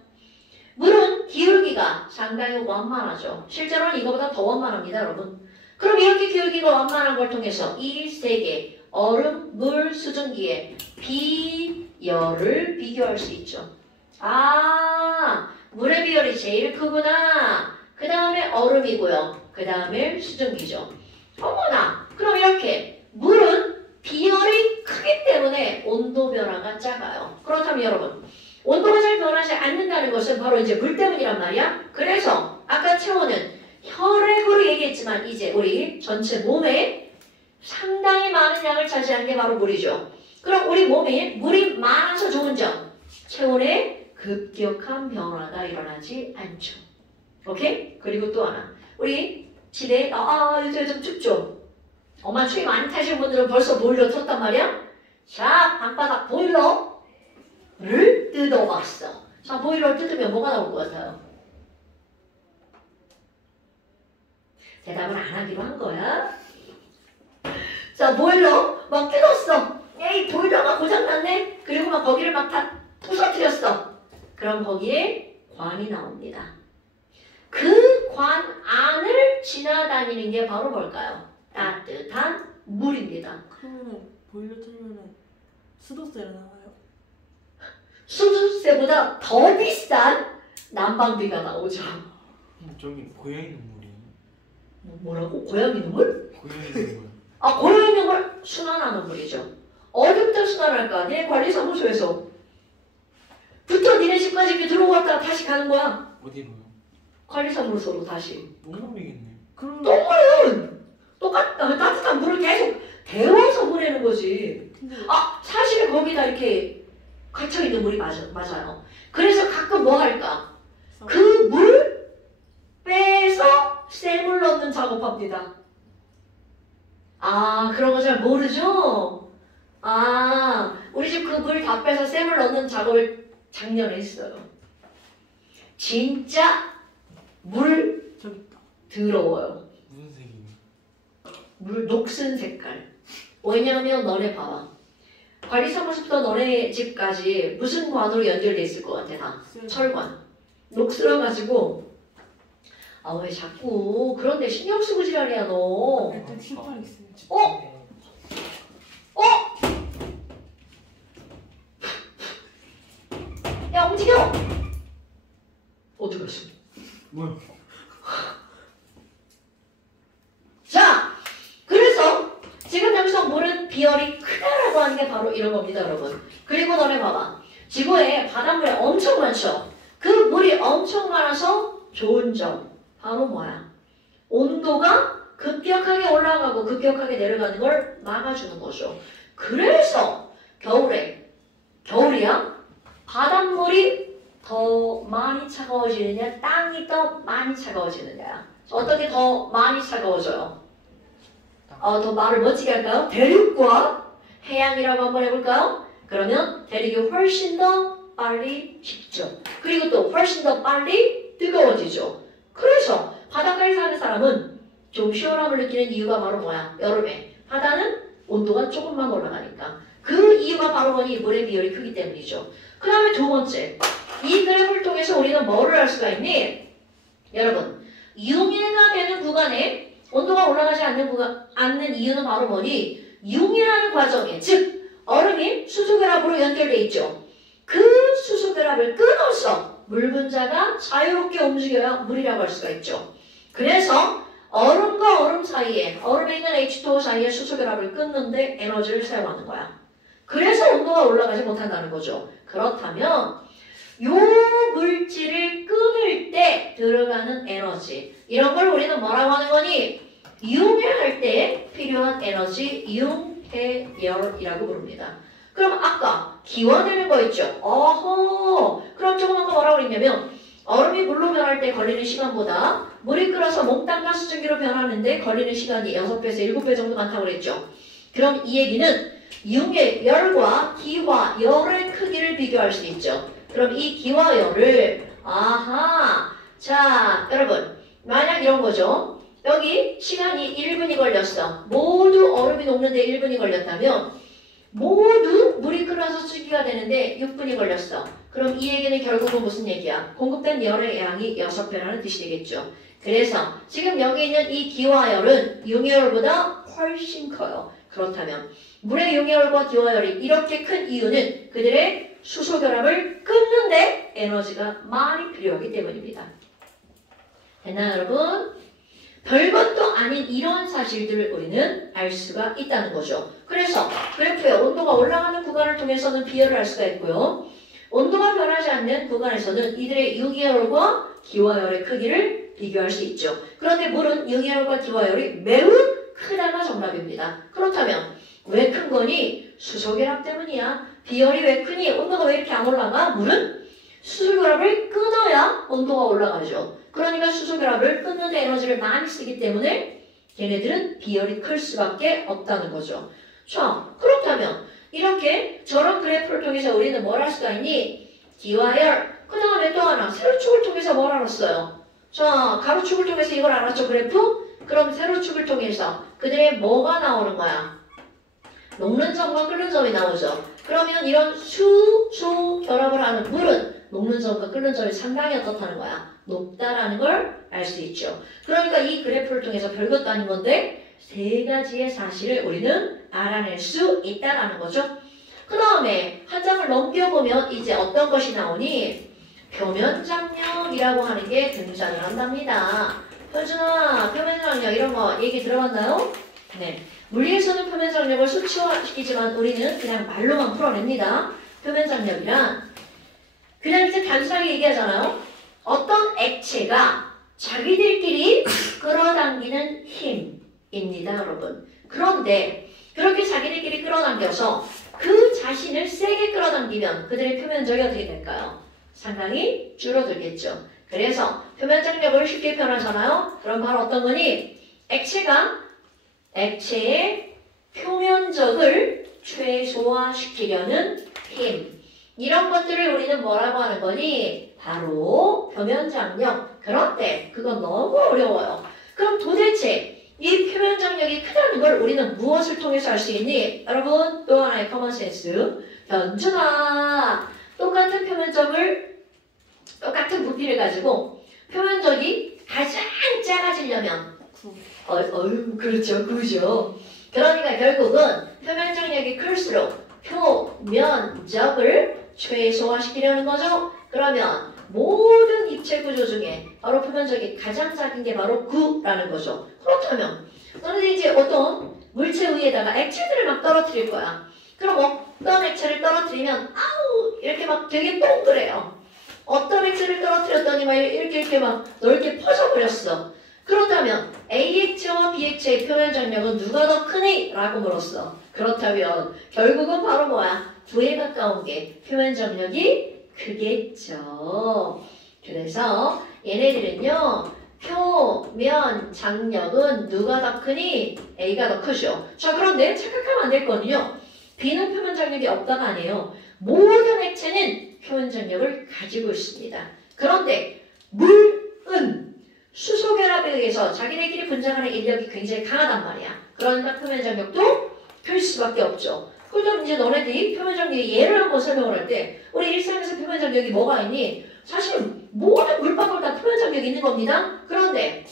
물은 기울기가 상당히 완만하죠. 실제로는 이거보다 더 완만합니다, 여러분. 그럼 이렇게 기울기가 완만한 걸 통해서 이 세 개 얼음, 물, 수증기의 비열을 비교할 수 있죠. 아, 물의 비열이 제일 크구나. 그 다음에 얼음이고요. 그 다음에 수증기죠. 어머나! 그럼 이렇게 물은 비열이 크기 때문에 온도 변화가 작아요. 그렇다면 여러분, 온도가 잘 변하지 않는다는 것은 바로 이제 물 때문이란 말이야. 그래서 아까 체온은 혈액으로 얘기했지만 이제 우리 전체 몸에 상당히 많은 양을 차지하는 게 바로 물이죠. 그럼 우리 몸에 물이 많아서 좋은 점, 체온의 급격한 변화가 일어나지 않죠. 오케이? 그리고 또 하나, 우리 집에 요즘 춥죠? 엄마 추위 많이 타시는 분들은 벌써 보일러 켰단 말이야? 자, 방바닥 보일러를 뜯어봤어. 자, 보일러를 뜯으면 뭐가 나올 것 같아요? 대답을 안 하기로 한 거야. 자, 보일러 막 뜯었어. 에이, 보일러가 고장났네. 그리고 막 거기를 막 다 부서뜨렸어. 그럼 거기에 관이 나옵니다. 그 관 안을 지나다니는 게 바로 뭘까요? 따뜻한 물입니다. 그러면은 보일러 틀면은 수도세로 나와요? 수도세보다 더 비싼 난방비가 나오죠. 저기 고여있는 물이. 뭐라고? 고양이 눈물? 고여있는 물. 아, 고양이 눈물 순환하는 물이죠. 어디부터 순환할까? 니네 관리사무소에서 부터 니네 집까지 이렇게 들어왔다가 다시 가는 거야. 어디로요? 관리사무소로 다시. 농담이겠네. 그러면 똥물은 따뜻한 물을 계속 데워서 보내는 거지. 근데 아, 사실 거기다 이렇게 갇혀있는 물이 맞아요. 그래서 가끔 뭐 할까? 그 물 빼서 샘을 넣는 작업합니다. 아, 그런 거 잘 모르죠? 아, 우리 집 그 물 다 빼서 샘을 넣는 작업을 작년에 했어요. 진짜 물 저기 있다. 더러워요. 무슨 색이요? 물 녹슨 색깔. 왜냐하면 너네 봐봐. 관리사무소부터 너네 집까지 무슨 관으로 연결돼 있을 것 같아? 다 철관. 녹슬어가지고 아, 왜 자꾸 그런데 신경 쓰고 지랄이야 너. 일단 신발 있어요. 어? 야, 움직여! 어디 갔어? 뭐야? 자, 그래서 지금 여기서 물은 비열이 크다라고 하는 게 바로 이런 겁니다, 여러분. 그리고 너네 봐봐. 지구에 바닷물이 엄청 많죠? 그 물이 엄청 많아서 좋은 점, 바로 뭐야? 온도가 급격하게 올라가고 급격하게 내려가는 걸 막아주는 거죠. 그래서 겨울이야? 바닷물이 더 많이 차가워지느냐, 땅이 더 많이 차가워지느냐. 어떻게 더 많이 차가워져요? 더 말을 멋지게 할까요? 대륙과 해양이라고 한번 해볼까요? 그러면 대륙이 훨씬 더 빨리 식죠. 그리고 또 훨씬 더 빨리 뜨거워지죠. 그래서 바닷가에 사는 사람은 좀 시원함을 느끼는 이유가 바로 뭐야? 여름에 바다는 온도가 조금만 올라가니까. 그 이유가 바로 뭐니? 물의 비율이 크기 때문이죠. 그 다음에 두 번째, 이 그래프를 통해서 우리는 뭐를 알 수가 있니? 여러분, 융해가 되는 구간에 온도가 올라가지 않는 이유는 바로 뭐니? 융해하는 과정에, 즉 얼음이 수소결합으로 연결돼 있죠. 그 수소결합을 끊어서 물 분자가 자유롭게 움직여야 물이라고 할 수가 있죠. 그래서 얼음과 얼음 사이에, 얼음에 있는 H2O 사이에 수소결합을 끊는데 에너지를 사용하는 거야. 그래서 온도가 올라가지 못한다는 거죠. 그렇다면 요 물질을 끊을 때 들어가는 에너지, 이런 걸 우리는 뭐라고 하는 거니? 융해할 때 필요한 에너지, 융해열이라고 부릅니다. 그럼 아까 기화되는 거 있죠? 어허, 그럼 조그만 거 뭐라고 그랬냐면 얼음이 물로 변할 때 걸리는 시간보다 물이 끓어서 몽땅과 수증기로 변하는데 걸리는 시간이 6배에서 7배 정도 많다고 그랬죠. 그럼 이 얘기는 융열과 기화열의 크기를 비교할 수 있죠. 그럼 이 기화열을 아하 자 여러분 만약 이런 거죠. 여기 시간이 1분이 걸렸어. 모두 얼음이 녹는데 1분이 걸렸다면 모두 물이 끓어서 수기가 되는데 6분이 걸렸어. 그럼 이 얘기는 결국은 무슨 얘기야? 공급된 열의 양이 6배라는 뜻이 되겠죠. 그래서 지금 여기 있는 이 기화열은 융열보다 훨씬 커요. 그렇다면 물의 융열과 기화열이 이렇게 큰 이유는 그들의 수소 결합을 끊는데 에너지가 많이 필요하기 때문입니다. 됐나요 여러분? 별것도 아닌 이런 사실들을 우리는 알 수가 있다는 거죠. 그래서 그래프에 온도가 올라가는 구간을 통해서는 비열을 할 수가 있고요. 온도가 변하지 않는 구간에서는 이들의 유기열과 기화열의 크기를 비교할 수 있죠. 그런데 물은 유기열과 기화열이 매우 크다가 정답입니다. 그렇다면 왜 큰 거니? 수소결합 때문이야. 비열이 왜 크니? 온도가 왜 이렇게 안 올라가? 물은 수소결합을 끊어야 온도가 올라가죠. 그러니까 수소결합을 끊는데 에너지를 많이 쓰기 때문에 걔네들은 비열이 클 수밖에 없다는 거죠. 자, 그렇다면 이렇게 저런 그래프를 통해서 우리는 뭘 할 수가 있니? 기화열, 그 다음에 또 하나 세로축을 통해서 뭘 알았어요? 자, 가로축을 통해서 이걸 알았죠, 그래프? 그럼 세로축을 통해서 그들의 뭐가 나오는 거야? 녹는 점과 끓는 점이 나오죠. 그러면 이런 수소 결합을 하는 물은 녹는 점과 끓는 점이 상당히 어떻다는 거야? 높다라는 걸 알 수 있죠. 그러니까 이 그래프를 통해서 별것도 아닌 건데 세 가지의 사실을 우리는 알아낼 수 있다라는 거죠. 그 다음에 한 장을 넘겨보면 이제 어떤 것이 나오니? 표면장력이라고 하는 게 등장을 한답니다. 현준아, 표면장력 이런 거 얘기 들어봤나요? 네. 물리에서는 표면장력을 수치화시키지만 우리는 그냥 말로만 풀어냅니다. 표면장력이란 그냥 이제 단순하게 얘기하잖아요. 어떤 액체가 자기들끼리 끌어당기는 힘입니다, 여러분. 그런데 그렇게 자기들끼리 끌어당겨서 그 자신을 세게 끌어당기면 그들의 표면적이 어떻게 될까요? 상당히 줄어들겠죠. 그래서 표면장력을 쉽게 표현하잖아요. 그럼 바로 어떤 거니? 액체가 액체의 표면적을 최소화시키려는 힘. 이런 것들을 우리는 뭐라고 하는 거니? 바로 표면장력. 그런데 그건 너무 어려워요. 그럼 도대체 이 표면장력이 크다는 걸 우리는 무엇을 통해서 알 수 있니? 여러분 또 하나의 커먼센스. 현준아, 똑같은 표면적을 똑같은 부피를 가지고 표면적이 가장 작아지려면 그렇죠. 그죠. 그러니까 결국은 표면장력이 클수록 표면적을 최소화시키려는 거죠. 그러면 모든 입체 구조 중에 바로 표면적이 가장 작은 게 바로 구라는 거죠. 그렇다면 너는 이제 어떤 물체 위에다가 액체들을 막 떨어뜨릴 거야. 그럼 어떤 액체를 떨어뜨리면 아우 이렇게 막 되게 동그래요. 어떤 액체를 떨어뜨렸더니 막 이렇게 막 넓게 퍼져버렸어. 그렇다면 A 액체와 B 액체의 표면장력은 누가 더 크니? 라고 물었어. 그렇다면 결국은 바로 뭐야? 2에 가까운 게 표면장력이 크겠죠. 그래서 얘네들은요. 표면장력은 누가 더 크니? A가 더 크죠. 자, 그런데 착각하면 안 될 거는요. B는 표면장력이 없다가 아니에요. 모든 액체는 표면장력을 가지고 있습니다. 그런데 물은 수소결합에 의해서 자기네끼리 분장하는 인력이 굉장히 강하단 말이야. 그러니까 표면장력도 클 수밖에 없죠. 그럼 이제 너네들이 표면장력의 예를 한번 설명을 할 때 우리 일상에서 표면장력이 뭐가 있니? 사실 모든 물방울 다 표면장력이 있는 겁니다. 그런데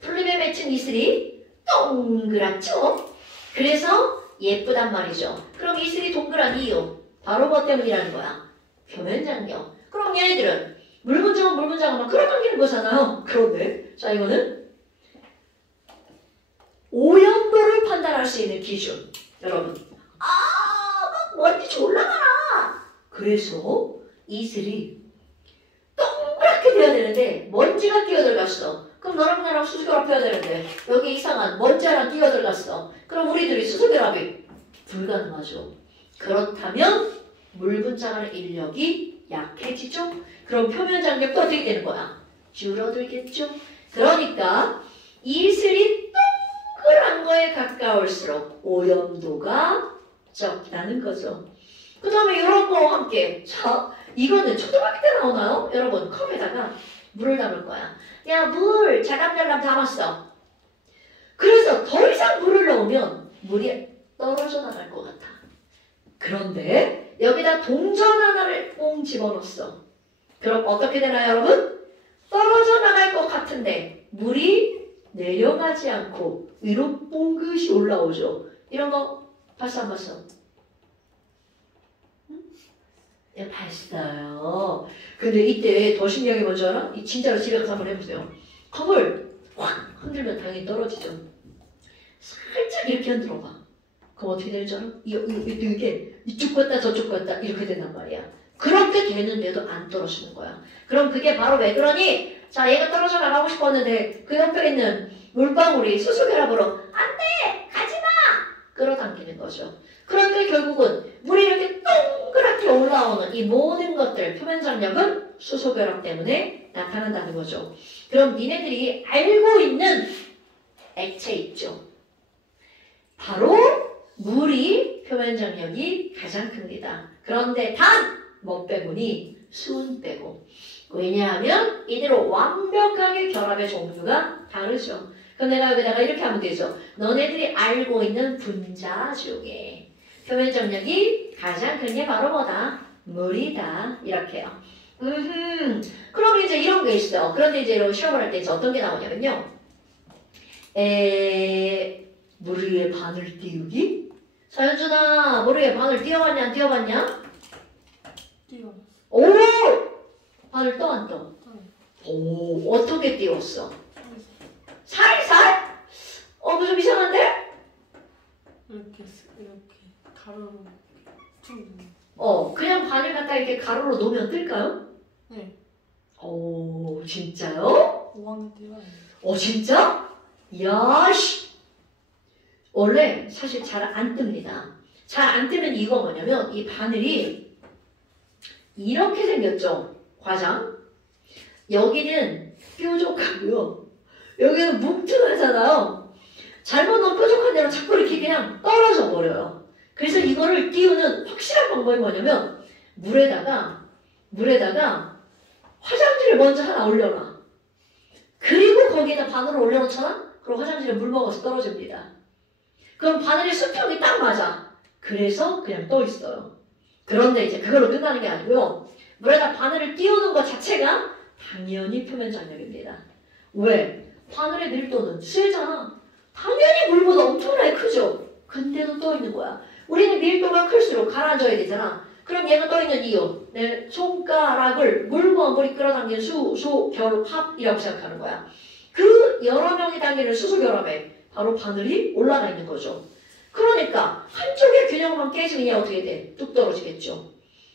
플립에 맺힌 이슬이 동그랗죠? 그래서 예쁘단 말이죠. 그럼 이슬이 동그란 이유 바로 뭐 때문이라는 거야? 표면장력. 그럼 얘네들은 물 분자와 물 분자가 막 끌어당기는 거잖아요. 그런데 자 이거는 오염도를 판단할 수 있는 기준. 여러분 막 먼지 올라가라. 그래서 이슬이 동그랗게 돼야 되는데 먼지가 끼어들어갔어. 그럼 너랑 나랑 수소결합해야 되는데 여기 이상한 먼지랑 끼어들어갔어. 그럼 우리들이 수소결합이 불가능하죠. 그렇다면 물 분자하는 인력이 약해지죠. 그럼 표면장력도 어떻게 되는 거야? 줄어들겠죠. 그러니까 이슬이 동그란 거에 가까울수록 오염도가 적다는 거죠. 그 다음에 이런 거와 함께 자 이거는 초등학교 때 나오나요? 여러분 컵에다가 물을 담을 거야. 야 물 자감자감 담았어. 그래서 더 이상 물을 넣으면 물이 떨어져 나갈 것 같아. 그런데 여기다 동전 하나를 뽕 집어넣었어. 그럼 어떻게 되나요 여러분? 떨어져 나갈 것 같은데 물이 내려가지 않고 위로 뽕긋이 올라오죠. 이런 거 봤어 안 봤어? 네, 봤어요. 근데 이때 더 신기한 게 뭔지 알아? 진짜로 집에 가서 한번 해보세요. 컵을 확 흔들면 당연히 떨어지죠. 살짝 이렇게 흔들어봐. 그럼 어떻게 되는 줄 알아? 이게 이쪽 갔다 저쪽 갔다 이렇게 된단 말이야. 그렇게 되는데도 안 떨어지는 거야. 그럼 그게 바로 왜 그러니? 자, 얘가 떨어져 나가고 싶었는데 그 옆에 있는 물방울이 수소결합으로 안 돼! 가지마! 끌어당기는 거죠. 그런데 결국은 물이 이렇게 동그랗게 올라오는 이 모든 것들 표면 장력은 수소결합 때문에 나타난다는 거죠. 그럼 니네들이 알고 있는 액체 있죠. 바로 물이 표면 장력이 가장 큽니다. 그런데 단 뭐 빼고니 수은 빼고. 왜냐하면 이대로 완벽하게 결합의 종류가 다르죠. 그럼 내가 여기다가 이렇게 하면 되죠. 너네들이 알고 있는 분자 중에 표면 장력이 가장 큰 게 바로 뭐다? 물이다. 이렇게요. 그럼 이제 이런 게 있어. 그런데 이제 이런 시험을 할 때 이제 어떤 게 나오냐면요. 물 위에 바늘 띄우기? 서현준아, 물 위에 바늘 띄워봤냐, 안 띄워봤냐? 띄워. 오! 바늘 떠, 안 떠? 오, 어떻게 띄웠어? 살살? 그거 좀 이상한데? 이렇게 가로로 쭉. 그냥 바늘 갖다 이렇게 가로로 놓으면 뜰까요? 네. 오, 진짜요? 5학년 때요. 진짜? 야씨! 원래 사실 잘 안 뜹니다. 잘 안 뜨는 이유가 뭐냐면 이 바늘이 이렇게 생겼죠? 과장. 여기는 뾰족하고요. 여기는 뭉툭하잖아요. 잘못 넣은 뾰족한 데로 자꾸 이렇게 그냥 떨어져 버려요. 그래서 이거를 띄우는 확실한 방법이 뭐냐면 물에다가 화장지를 먼저 하나 올려놔. 그리고 거기에다 바늘을 올려놓잖아? 그럼 화장지에 물 먹어서 떨어집니다. 그럼 바늘의 수평이 딱 맞아. 그래서 그냥 떠 있어요. 그런데 이제 그걸로 끝나는 게 아니고요. 물에다 바늘을 띄우는 것 자체가 당연히 표면 장력입니다. 왜? 바늘의 밀도는 세잖아. 당연히 물보다 엄청나게 크죠. 근데도 떠 있는 거야. 우리는 밀도가 클수록 가라앉아야 되잖아. 그럼 얘가 떠 있는 이유. 내 손가락을 물과 물이 끌어당기는 수소결합이라고 생각하는 거야. 그 여러 명이 당기는 수소결합에 바로 바늘이 올라가 있는 거죠. 그러니까 한쪽의 균형만 깨지면 얘 어떻게 돼? 뚝 떨어지겠죠.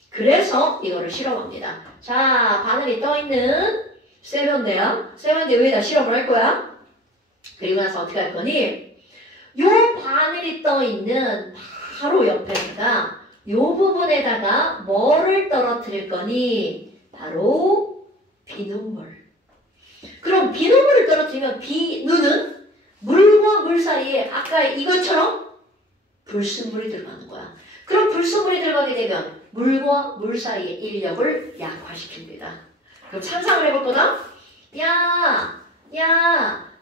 그래서 이거를 실험합니다. 자, 바늘이 떠있는 세면대야. 세면대 위에다 실험을 할 거야. 그리고 나서 어떻게 할 거니? 요 바늘이 떠있는 바로 옆에다가 요 부분에다가 뭐를 떨어뜨릴 거니? 바로 비눗물. 그럼 비눗물을 떨어뜨리면 비누는 물과 물 사이에 아까 이것처럼 불순물이 들어가는 거야. 그럼 불순물이 들어가게 되면 물과 물 사이의 인력을 약화시킵니다. 그럼 상상을 해볼 거다? 야,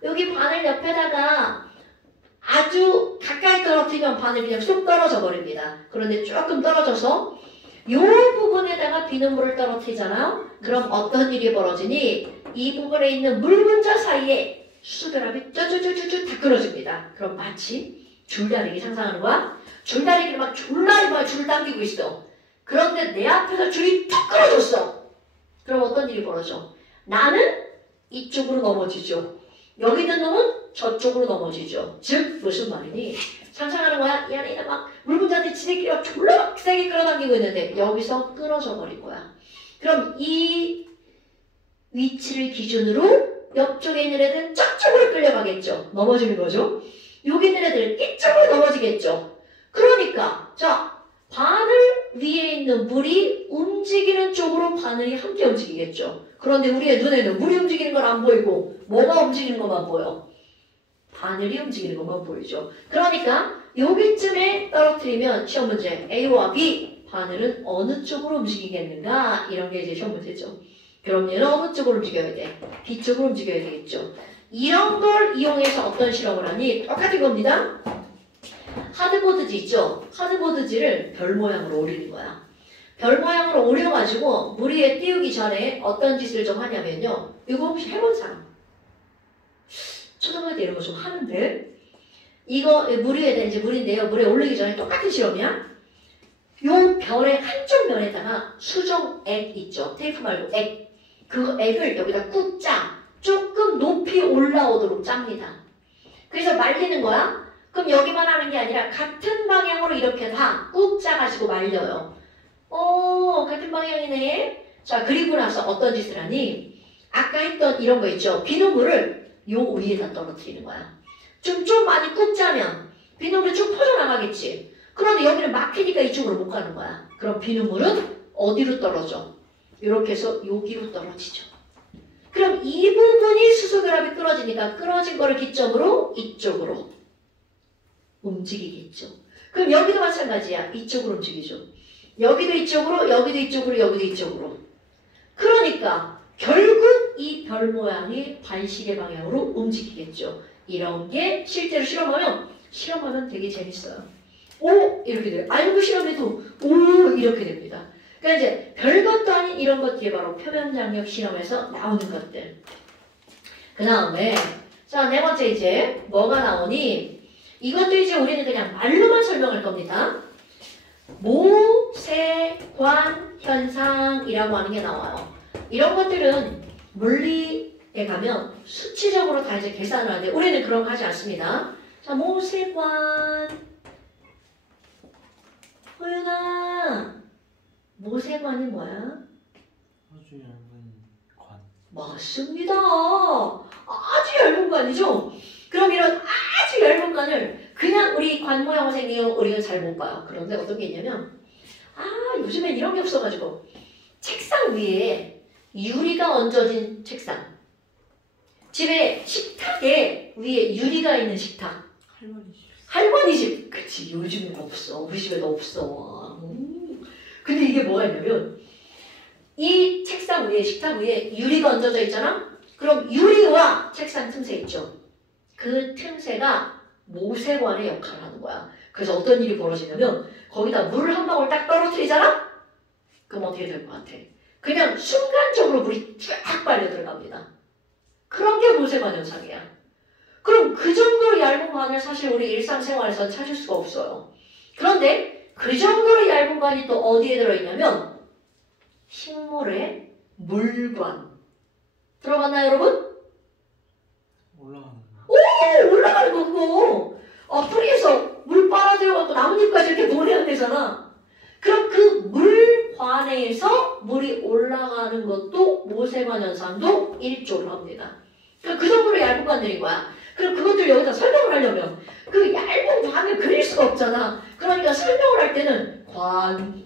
여기 바늘 옆에다가 아주 가까이 떨어뜨리면 바늘이 그냥 쑥 떨어져 버립니다. 그런데 조금 떨어져서 이 부분에다가 비눗물을 떨어뜨리잖아요. 그럼 어떤 일이 벌어지니? 이 부분에 있는 물 분자 사이에 수소결합이 쭈쭈쭈쭈 다 끊어집니다. 그럼 마치 줄다리기 상상하는 거야? 줄다리기를 막 졸라 줄 당기고 있어. 그런데 내 앞에서 줄이 툭 끊어졌어. 그럼 어떤 일이 벌어져? 나는 이쪽으로 넘어지죠. 여기 있는 놈은 저쪽으로 넘어지죠. 즉 무슨 말이니? 상상하는 거야? 이 안에 있는 막 물분자들이 지들끼리 막 졸라 막 세게 끌어당기고 있는데 여기서 끊어져 버린 거야. 그럼 이 위치를 기준으로 옆쪽에 있는 애들은 저쪽으로 끌려가겠죠. 넘어지는 거죠. 여기 있는 애들은 이쪽으로 넘어지겠죠. 그러니까 자, 바늘 위에 있는 물이 움직이는 쪽으로 바늘이 함께 움직이겠죠. 그런데 우리의 눈에는 물이 움직이는 건 안 보이고 뭐가 움직이는 것만 보여? 바늘이 움직이는 것만 보이죠. 그러니까 여기쯤에 떨어뜨리면 시험 문제 A와 B 바늘은 어느 쪽으로 움직이겠는가 이런 게 이제 시험 문제죠. 그럼 얘는 어느 쪽으로 움직여야 돼? B 쪽으로 움직여야 되겠죠. 이런 걸 이용해서 어떤 실험을 하니? 똑같은 겁니다. 하드보드지 있죠? 하드보드지를 별 모양으로 오리는 거야. 별 모양으로 오려가지고 물 위에 띄우기 전에 어떤 짓을 좀 하냐면요. 이거 혹시 해본 사람? 초등학교 때 이런 거 좀 하는데 이거 물 위에다 이제 물인데요. 물에 올리기 전에 똑같은 실험이야. 요 별의 한쪽 면에다가 수정액 있죠. 테이프 말고 액. 그 액을 여기다 꾹 짜. 조금 높이 올라오도록 짭니다. 그래서 말리는 거야. 그럼 여기만 하는 게 아니라 같은 방향으로 이렇게 다 꾹 짜가지고 말려요. 같은 방향이네. 자, 그리고 나서 어떤 짓을 하니? 아까 했던 이런 거 있죠. 비눗물을 요 위에다 떨어뜨리는 거야. 좀 많이 꾹 짜면 비눗물이 쭉 퍼져나가겠지. 그런데 여기는 막히니까 이쪽으로 못 가는 거야. 그럼 비눗물은 어디로 떨어져? 이렇게 해서 여기로 떨어지죠. 그럼 이 부분이 수소결합이 끊어지니까 끊어진 거를 기점으로 이쪽으로 움직이겠죠. 그럼 여기도 마찬가지야. 이쪽으로 움직이죠. 여기도 이쪽으로, 여기도 이쪽으로, 여기도 이쪽으로. 그러니까 결국 이 별 모양이 반시계 방향으로 움직이겠죠. 이런 게 실제로 실험하면 되게 재밌어요. 오! 이렇게 돼요. 알고 실험해도 오! 이렇게 됩니다. 그러니까 이제 별것도 아닌 이런 것들이 바로 표면장력 실험에서 나오는 것들. 그 다음에 자, 네 번째 이제 뭐가 나오니? 이것도 이제 우리는 그냥 말로만 설명할 겁니다. 모세관 현상이라고 하는 게 나와요. 이런 것들은 물리에 가면 수치적으로 다 이제 계산을 하는데 우리는 그런 거 하지 않습니다. 자, 모세관. 호윤아, 모세관이 뭐야? 아주 얇은 관. 맞습니다. 아주 얇은 관이죠? 그럼 이런 아주 얇은 관을 그냥 우리 관 모양으로 생긴 우리가 잘 못 봐요. 그런데 어떤 게 있냐면 요즘엔 이런 게 없어가지고 책상 위에 유리가 얹어진 책상. 집에 식탁에 위에 유리가 있는 식탁. 할머니 집. 그치, 요즘엔 없어. 우리 집에도 없어. 근데 이게 뭐가 있냐면 이 책상 위에, 식탁 위에 유리가 얹어져 있잖아? 그럼 유리와 책상 틈새 있죠? 그 틈새가 모세관의 역할을 하는 거야. 그래서 어떤 일이 벌어지냐면 거기다 물을 한 방울 딱 떨어뜨리잖아? 그럼 어떻게 될 것 같아? 그냥 순간적으로 물이 쫙 빨려 들어갑니다. 그런 게 모세관 현상이야. 그럼 그 정도로 얇은 관을 사실 우리 일상생활에서 찾을 수가 없어요. 그런데 그 정도로 얇은 관이 또 어디에 들어있냐면 식물의 물관. 들어봤나요, 여러분? 올라가는 거. 오! 올라가는 거 그거. 뿌리에서 물 빨아들여갖고 나뭇잎까지 이렇게 보내야 되잖아. 그럼 그 물관에서 물이 올라가는 것도 모세관 현상도 일조를 합니다. 그 정도로 얇은 관들인 거야. 그럼 그것들 여기다 설명을 하려면 그 얇은 관을 그릴 수가 없잖아. 그러니까 설명을 할 때는 관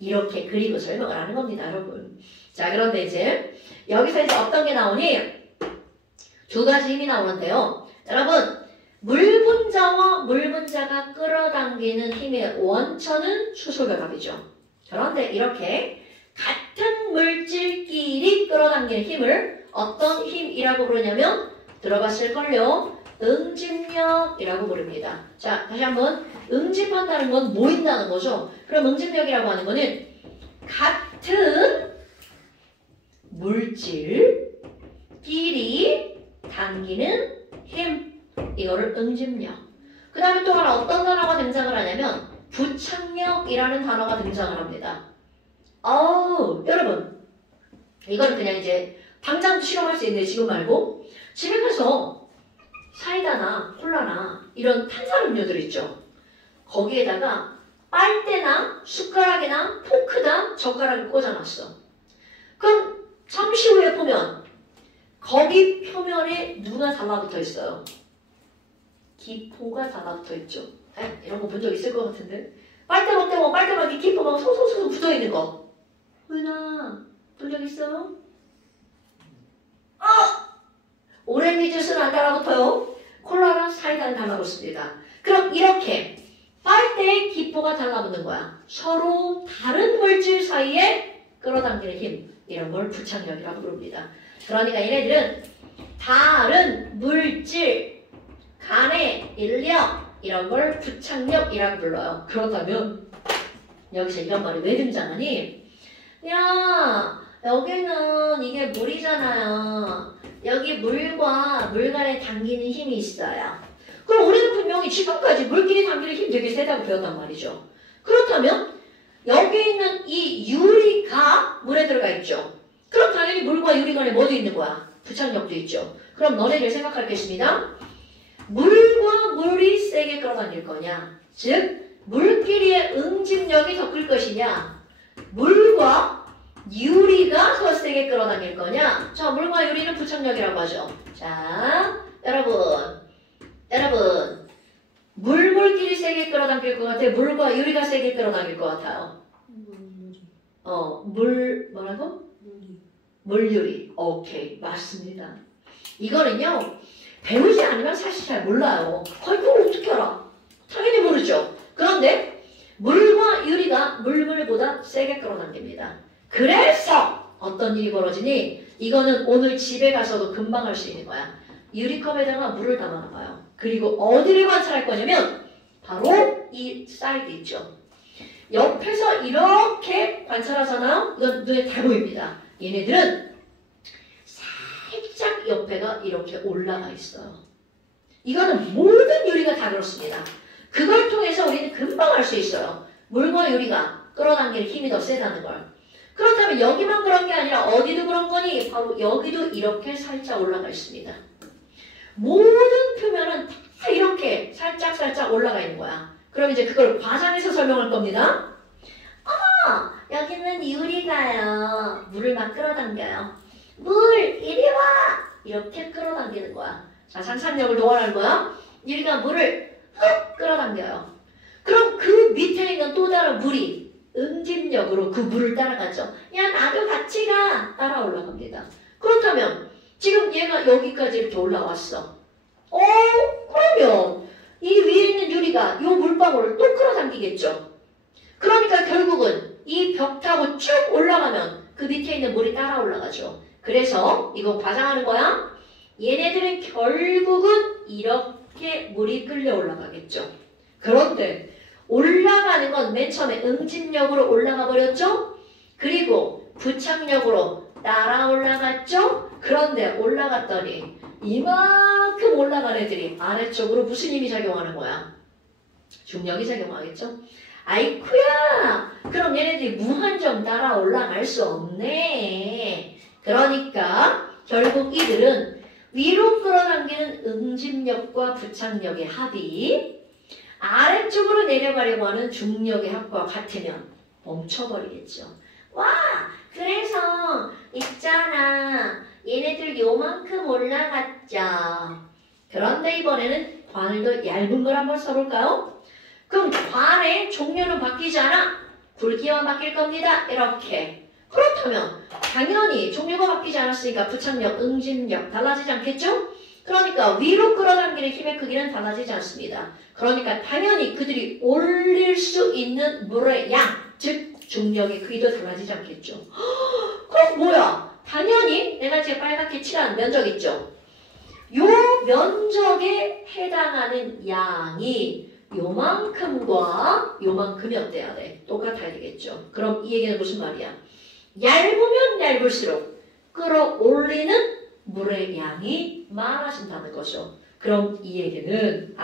이렇게 그리고 설명을 하는 겁니다, 여러분. 자, 그런데 이제 여기서 이제 어떤 게 나오니? 두 가지 힘이 나오는데요. 여러분, 물 분자와 물 분자가 끌어당기는 힘의 원천은 수소결합이죠. 그런데 이렇게 같은 물질끼리 끌어당기는 힘을 어떤 힘이라고 부르냐면 들어봤을걸요? 응집력이라고 부릅니다. 자, 다시 한번 응집한다는 건 모인다는 거죠. 그럼 응집력이라고 하는 거는 같은 물질끼리 당기는 힘. 이거를 응집력. 그 다음에 또 하나 어떤 단어가 등장을 하냐면 부착력이라는 단어가 등장을 합니다. 여러분 이거는 그냥 이제 당장 실험할 수 있는데 지금 말고 집에 가서 사이다나 콜라나 이런 탄산음료들 있죠. 거기에다가 빨대나 숟가락이나 포크나 젓가락을 꽂아놨어. 그럼 잠시 후에 보면 거기 표면에 누가 달라붙어 있어요? 기포가 달라붙어 있죠. 이런 거 본 적 있을 것 같은데. 빨대만 떼면 빨대만 이렇게 기포 막 소소소 붙어 있는 거. 호윤아, 본 적 있어요? 오렌지 주스는 안 달라붙어요. 콜라랑 빨대는 달라붙습니다. 그럼 이렇게 빨대의 기포가 달라붙는 거야. 서로 다른 물질 사이에 끌어당기는 힘. 이런 걸 부착력이라고 부릅니다. 그러니까 얘네들은 다른 물질 간의 인력 이런 걸 부착력이라고 불러요. 그렇다면 여기서 이런 말이 왜 등장하니? 야, 여기는 이게 물이잖아요. 여기 물과 물 간에 당기는 힘이 있어요. 그럼 우리는 분명히 지금까지 물끼리 당기는 힘 되게 세다고 배웠단 말이죠. 그렇다면 여기 있는 이 유리가 물에 들어가 있죠. 그럼 당연히 물과 유리 간에 뭐도 있는 거야? 부착력도 있죠. 그럼 너네들 생각하겠습니다. 물과 물이 세게 끌어당길 거냐? 즉 물끼리의 응집력이 더 클 것이냐? 물과 유리가 더 세게 끌어당길 거냐? 자, 물과 유리는 부착력이라고 하죠. 자, 여러분 물끼리 세게 끌어당길 것 같아요? 물과 유리가 세게 끌어당길 것 같아요? 뭐라고? 물유리. 오케이, 맞습니다. 이거는요, 배우지 않으면 사실 잘 몰라요. 이걸 어떻게 알아? 당연히 모르죠. 그런데 물과 유리가 물보다 세게 끌어당깁니다. 그래서 어떤 일이 벌어지니? 이거는 오늘 집에 가서도 금방 할 수 있는 거야. 유리컵에다가 물을 담아놔봐요. 그리고 어디를 관찰할 거냐면 바로 이 사이드 있죠. 옆에서 이렇게 관찰하잖아요. 이건 눈에 잘 보입니다. 얘네들은 살짝 옆에가 이렇게 올라가 있어요. 이거는 모든 유리가 다 그렇습니다. 그걸 통해서 우리는 금방 알 수 있어요. 물과 유리가 끌어당기는 힘이 더 세다는 걸. 그렇다면 여기만 그런 게 아니라 어디도 그런 거니? 바로 여기도 이렇게 살짝 올라가 있습니다. 모든 표면은 다 이렇게 살짝 올라가 있는 거야. 그럼 이제 그걸 과장해서 설명할 겁니다. 여기는 유리가요. 물을 막 끌어당겨요. 물, 이리 와! 이렇게 끌어당기는 거야. 자, 상상력을 동원하는 거야. 유리가 물을 훅 끌어당겨요. 그럼 그 밑에 있는 또 다른 물이 응집력으로 그 물을 따라가죠. 야, 나도 같이 가! 따라 올라갑니다. 그렇다면 지금 얘가 여기까지 이렇게 올라왔어. 그러면 이 위에 있는 유리가 이 물방울을 또 끌어당기겠죠. 그러니까 결국은 이 벽 타고 쭉 올라가면 그 밑에 있는 물이 따라 올라가죠. 그래서 이거 과장하는 거야. 얘네들은 결국은 이렇게 물이 끌려 올라가겠죠. 그런데 올라가는 건 맨 처음에 응집력으로 올라가 버렸죠. 그리고 부착력으로 따라 올라갔죠. 그런데 올라갔더니 이만큼 올라간 애들이 아래쪽으로 무슨 힘이 작용하는 거야? 중력이 작용하겠죠. 아이쿠야! 그럼 얘네들이 무한정 따라 올라갈 수 없네. 그러니까 결국 이들은 위로 끌어당기는 응집력과 부착력의 합이 아래쪽으로 내려가려고 하는 중력의 합과 같으면 멈춰버리겠죠. 와! 그래서 있잖아. 얘네들 요만큼 올라갔죠. 그런데 이번에는 관을 더 얇은 걸 한번 써볼까요? 그럼 관의 종류는 바뀌지 않아? 굵기만 바뀔 겁니다. 이렇게. 그렇다면 당연히 종류가 바뀌지 않았으니까 부착력, 응집력 달라지지 않겠죠? 그러니까 위로 끌어당기는 힘의 크기는 달라지지 않습니다. 그러니까 당연히 그들이 올릴 수 있는 물의 양, 즉 중력의 크기도 달라지지 않겠죠. 그럼 뭐야? 당연히 내가 지금 빨갛게 칠한 면적 있죠? 요 면적에 해당하는 양이 요만큼과 요만큼이 어때야 돼? 똑같아야 되겠죠. 그럼 이 얘기는 무슨 말이야? 얇으면 얇을수록 끌어올리는 물의 양이 많아진다는 거죠. 그럼 이 얘기는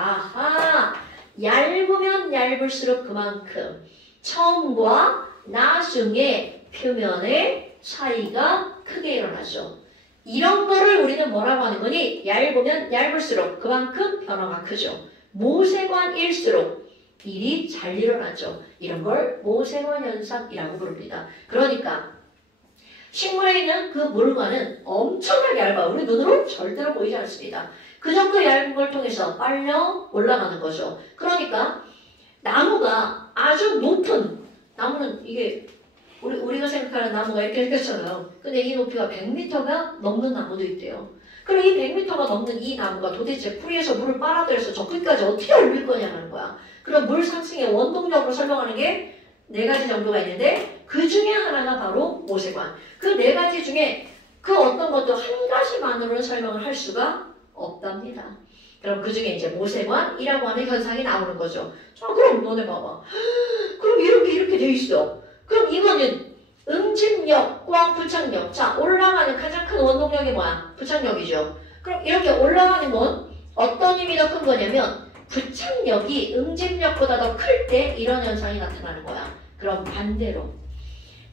얇으면 얇을수록 그만큼 처음과 나중에 표면의 차이가 크게 일어나죠. 이런 거를 우리는 뭐라고 하는 거니? 얇으면 얇을수록 그만큼 변화가 크죠. 모세관일수록 일이 잘 일어나죠. 이런 걸 모세관 현상이라고 부릅니다. 그러니까 식물에 있는 그 물관은 엄청나게 얇아요. 우리 눈으로 절대로 보이지 않습니다. 그 정도 얇은 걸 통해서 빨려 올라가는 거죠. 그러니까 나무가 아주 높은, 나무는 이게 우리가 생각하는 나무가 이렇게 생겼잖아요. 근데 이 높이가 100m가 넘는 나무도 있대요. 그럼 이 100m가 넘는 이 나무가 도대체 뿌리에서 물을 빨아들여서 저 끝까지 어떻게 올릴 거냐는 거야. 그럼 물 상승의 원동력으로 설명하는 게 네 가지 정도가 있는데 그 중에 하나가 바로 모세관. 그 네 가지 중에 그 어떤 것도 한 가지만으로는 설명을 할 수가 없답니다. 그럼 그 중에 이제 모세관이라고 하는 현상이 나오는 거죠. 자, 그럼 너네 봐봐. 그럼 이렇게 돼 있어. 그럼 이거는 응집력과 부착력. 자, 올라가는 가장 큰 원동력이 뭐야? 부착력이죠. 그럼 이렇게 올라가는 건 어떤 힘이 더 큰 거냐면 부착력이 응집력보다 더 클 때 이런 현상이 나타나는 거야. 그럼 반대로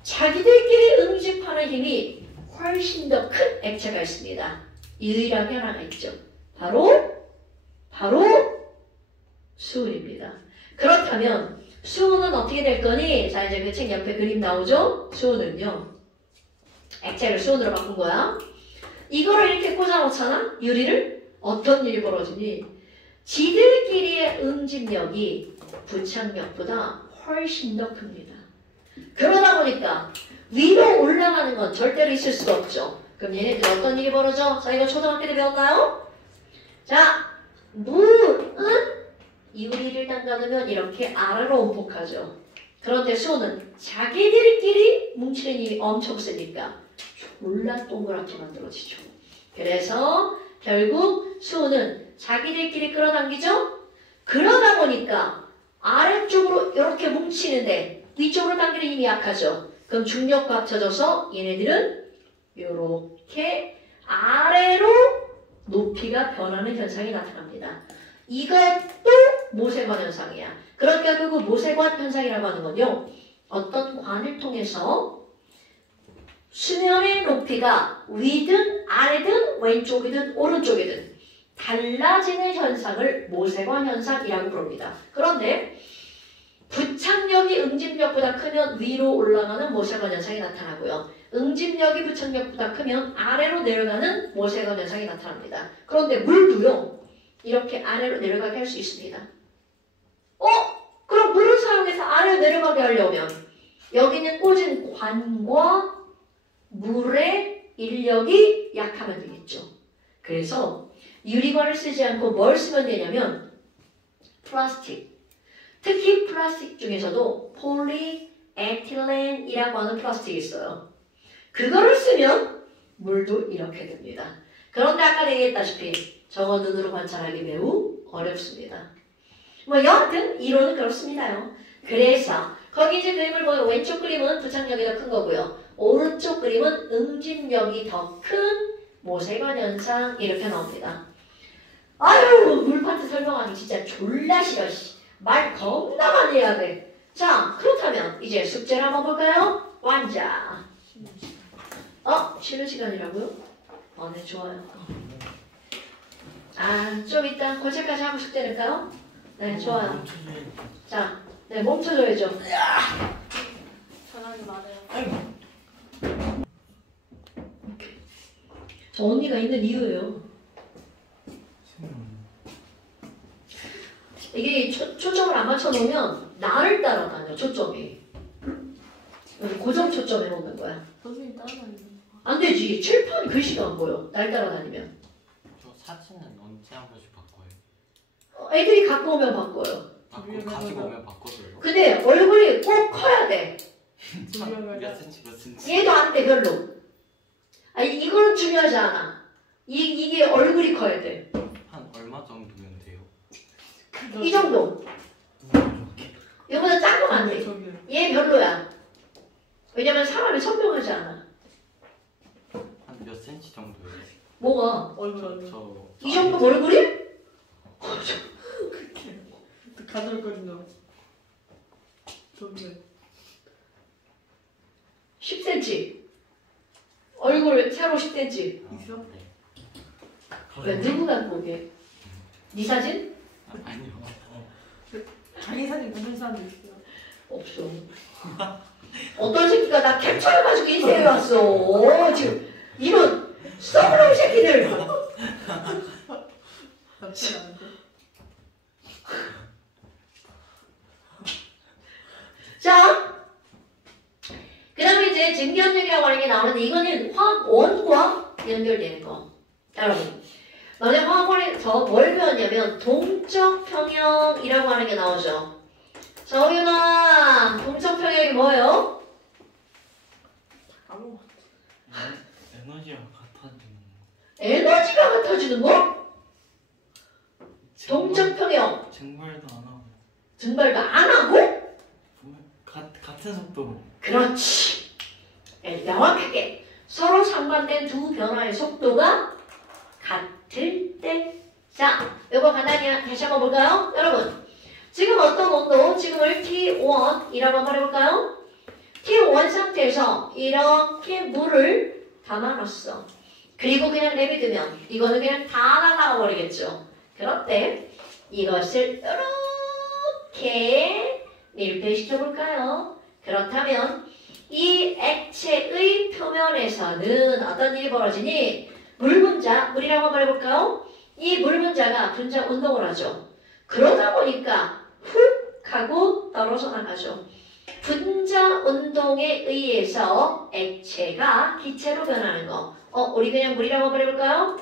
자기들끼리 응집하는 힘이 훨씬 더 큰 액체가 있습니다. 유일하게 하나가 있죠. 바로 수은입니다. 그렇다면 수은은 어떻게 될 거니? 자, 이제 그 책 옆에 그림 나오죠? 수은은요. 액체를 수은으로 바꾼 거야. 이거를 이렇게 꽂아놓잖아? 유리를? 어떤 일이 벌어지니? 지들끼리의 응집력이 부착력보다 훨씬 더 큽니다. 그러다 보니까 위로 올라가는 건 절대로 있을 수가 없죠. 그럼 얘네들 어떤 일이 벌어져? 자, 이거 초등학교 때 배웠나요? 자, 물은 유리를 담가놓으면 이렇게 아래로 온폭하죠. 그런데 수은은 자기들끼리 뭉치는 힘이 엄청 세니까 졸라 동그랗게 만들어지죠. 그래서 결국 수은은 자기들끼리 끌어당기죠. 그러다 보니까 아래쪽으로 이렇게 뭉치는데 위쪽으로 당기는 힘이 약하죠. 그럼 중력과 합쳐져서 얘네들은 이렇게 아래로 높이가 변하는 현상이 나타납니다. 이것도 모세관 현상이야. 그러니까 그 모세관 현상이라고 하는 건요. 어떤 관을 통해서 수면의 높이가 위든 아래든 왼쪽이든 오른쪽이든 달라지는 현상을 모세관 현상이라고 부릅니다. 그런데 부착력이 응집력보다 크면 위로 올라가는 모세관 현상이 나타나고요. 응집력이 부착력보다 크면 아래로 내려가는 모세관 현상이 나타납니다. 그런데 물도요. 이렇게 아래로 내려가게 할 수 있습니다. 그럼 물을 사용해서 아래로 내려가게 하려면 여기는 꽂은 관과 물의 인력이 약하면 되겠죠. 그래서 유리관을 쓰지 않고 뭘 쓰면 되냐면 플라스틱. 특히 플라스틱 중에서도 폴리에틸렌이라고 하는 플라스틱이 있어요. 그거를 쓰면 물도 이렇게 됩니다. 그런데 아까 얘기했다시피 저거 눈으로 관찰하기 매우 어렵습니다. 뭐 여하튼 이론은 그렇습니다요. 그래서 거기 이제 그림을 보면 왼쪽 그림은 부착력이 더 큰 거고요. 오른쪽 그림은 응집력이 더 큰 모세관 현상 이렇게 나옵니다. 아유 물파트 설명하기 진짜 졸라 싫어. 말 겁나 많이 해야 돼. 자 그렇다면 이제 숙제를 한번 볼까요? 완자. 쉬는 시간이라고요? 네 좋아요. 좀 이따 고체까지 하고 숙제 낼까요? 네 좋아요. 자, 네 멈춰줘야죠. 전화기 많아요. 저 언니가 있는 이유예요. 이게 초점을 안 맞춰놓으면 나를 따라다녀 초점이. 고정 초점 해놓는 거야. 선생님 따라다니는 거. 안 되지. 칠판 글씨가 안 보여. 날 따라다니면. 저 사진은 언제 한 번씩 바꿔요? 애들이 갖고 오면 바꿔요. 그럼 가지고 오면 바꿔줘요? 근데 얼굴이 꼭 커야 돼. 몇 센치 몇 센치? 얘도 안 돼 별로. 이거는 중요하지 않아. 이게 얼굴이 커야 돼. 한 얼마 정도면 돼요? 이 정도. 이거보다 작으면 안 돼. 얘 별로야. 왜냐면 사람이 선명하지 않아. 한 몇 센치 정도예요? 뭐가? 얼굴. 이 정도 얼굴이? 그렇게 가늘거린다. 좋네. 10cm. 얼굴 세로 10cm. 있어? 네. 왜 누구 갖고 오게? 네 사진? 아니요. 자기 사진 보는 사람도 있어요. 없어. 어떤 새끼가 나 캡처해가지고 인쇄해 왔어. 지금 이런 썩은 새끼들. 나쁘지 않은데? 자, 그 여러분, 너네 화학원에서 뭘 배웠냐면 동적 평형이라고 하는 게 나오죠. 자, 호윤아, 동적 평형이 뭐예요? 아무 에너지가 같아지는 에너지가 같아지는 거? 동적 평형. 증발도 안 하고 증발도 안 하고? 같은 속도로. 그렇지. 명확하게 서로 상반된 두 변화의 속도가 같을 때. 자, 이거 간단히 다시 한번 볼까요? 여러분, 지금 어떤 온도? 지금을 T1이라고 한번 해볼까요? T1 상태에서 이렇게 물을 담아놨어. 그리고 그냥 내비두면 이거는 그냥 다 날아가 버리겠죠. 그럴 때 이것을 이렇게 밀폐시켜 볼까요? 그렇다면 이 액체의 표면에서는 어떤 일이 벌어지니? 물 분자, 물이라고 한번 해볼까요? 이 물 분자가 분자 운동을 하죠. 그러다 보니까 훅 하고 떨어져 나가죠. 분자 운동에 의해서 액체가 기체로 변하는 거. 우리 그냥 물이라고 한번 해볼까요?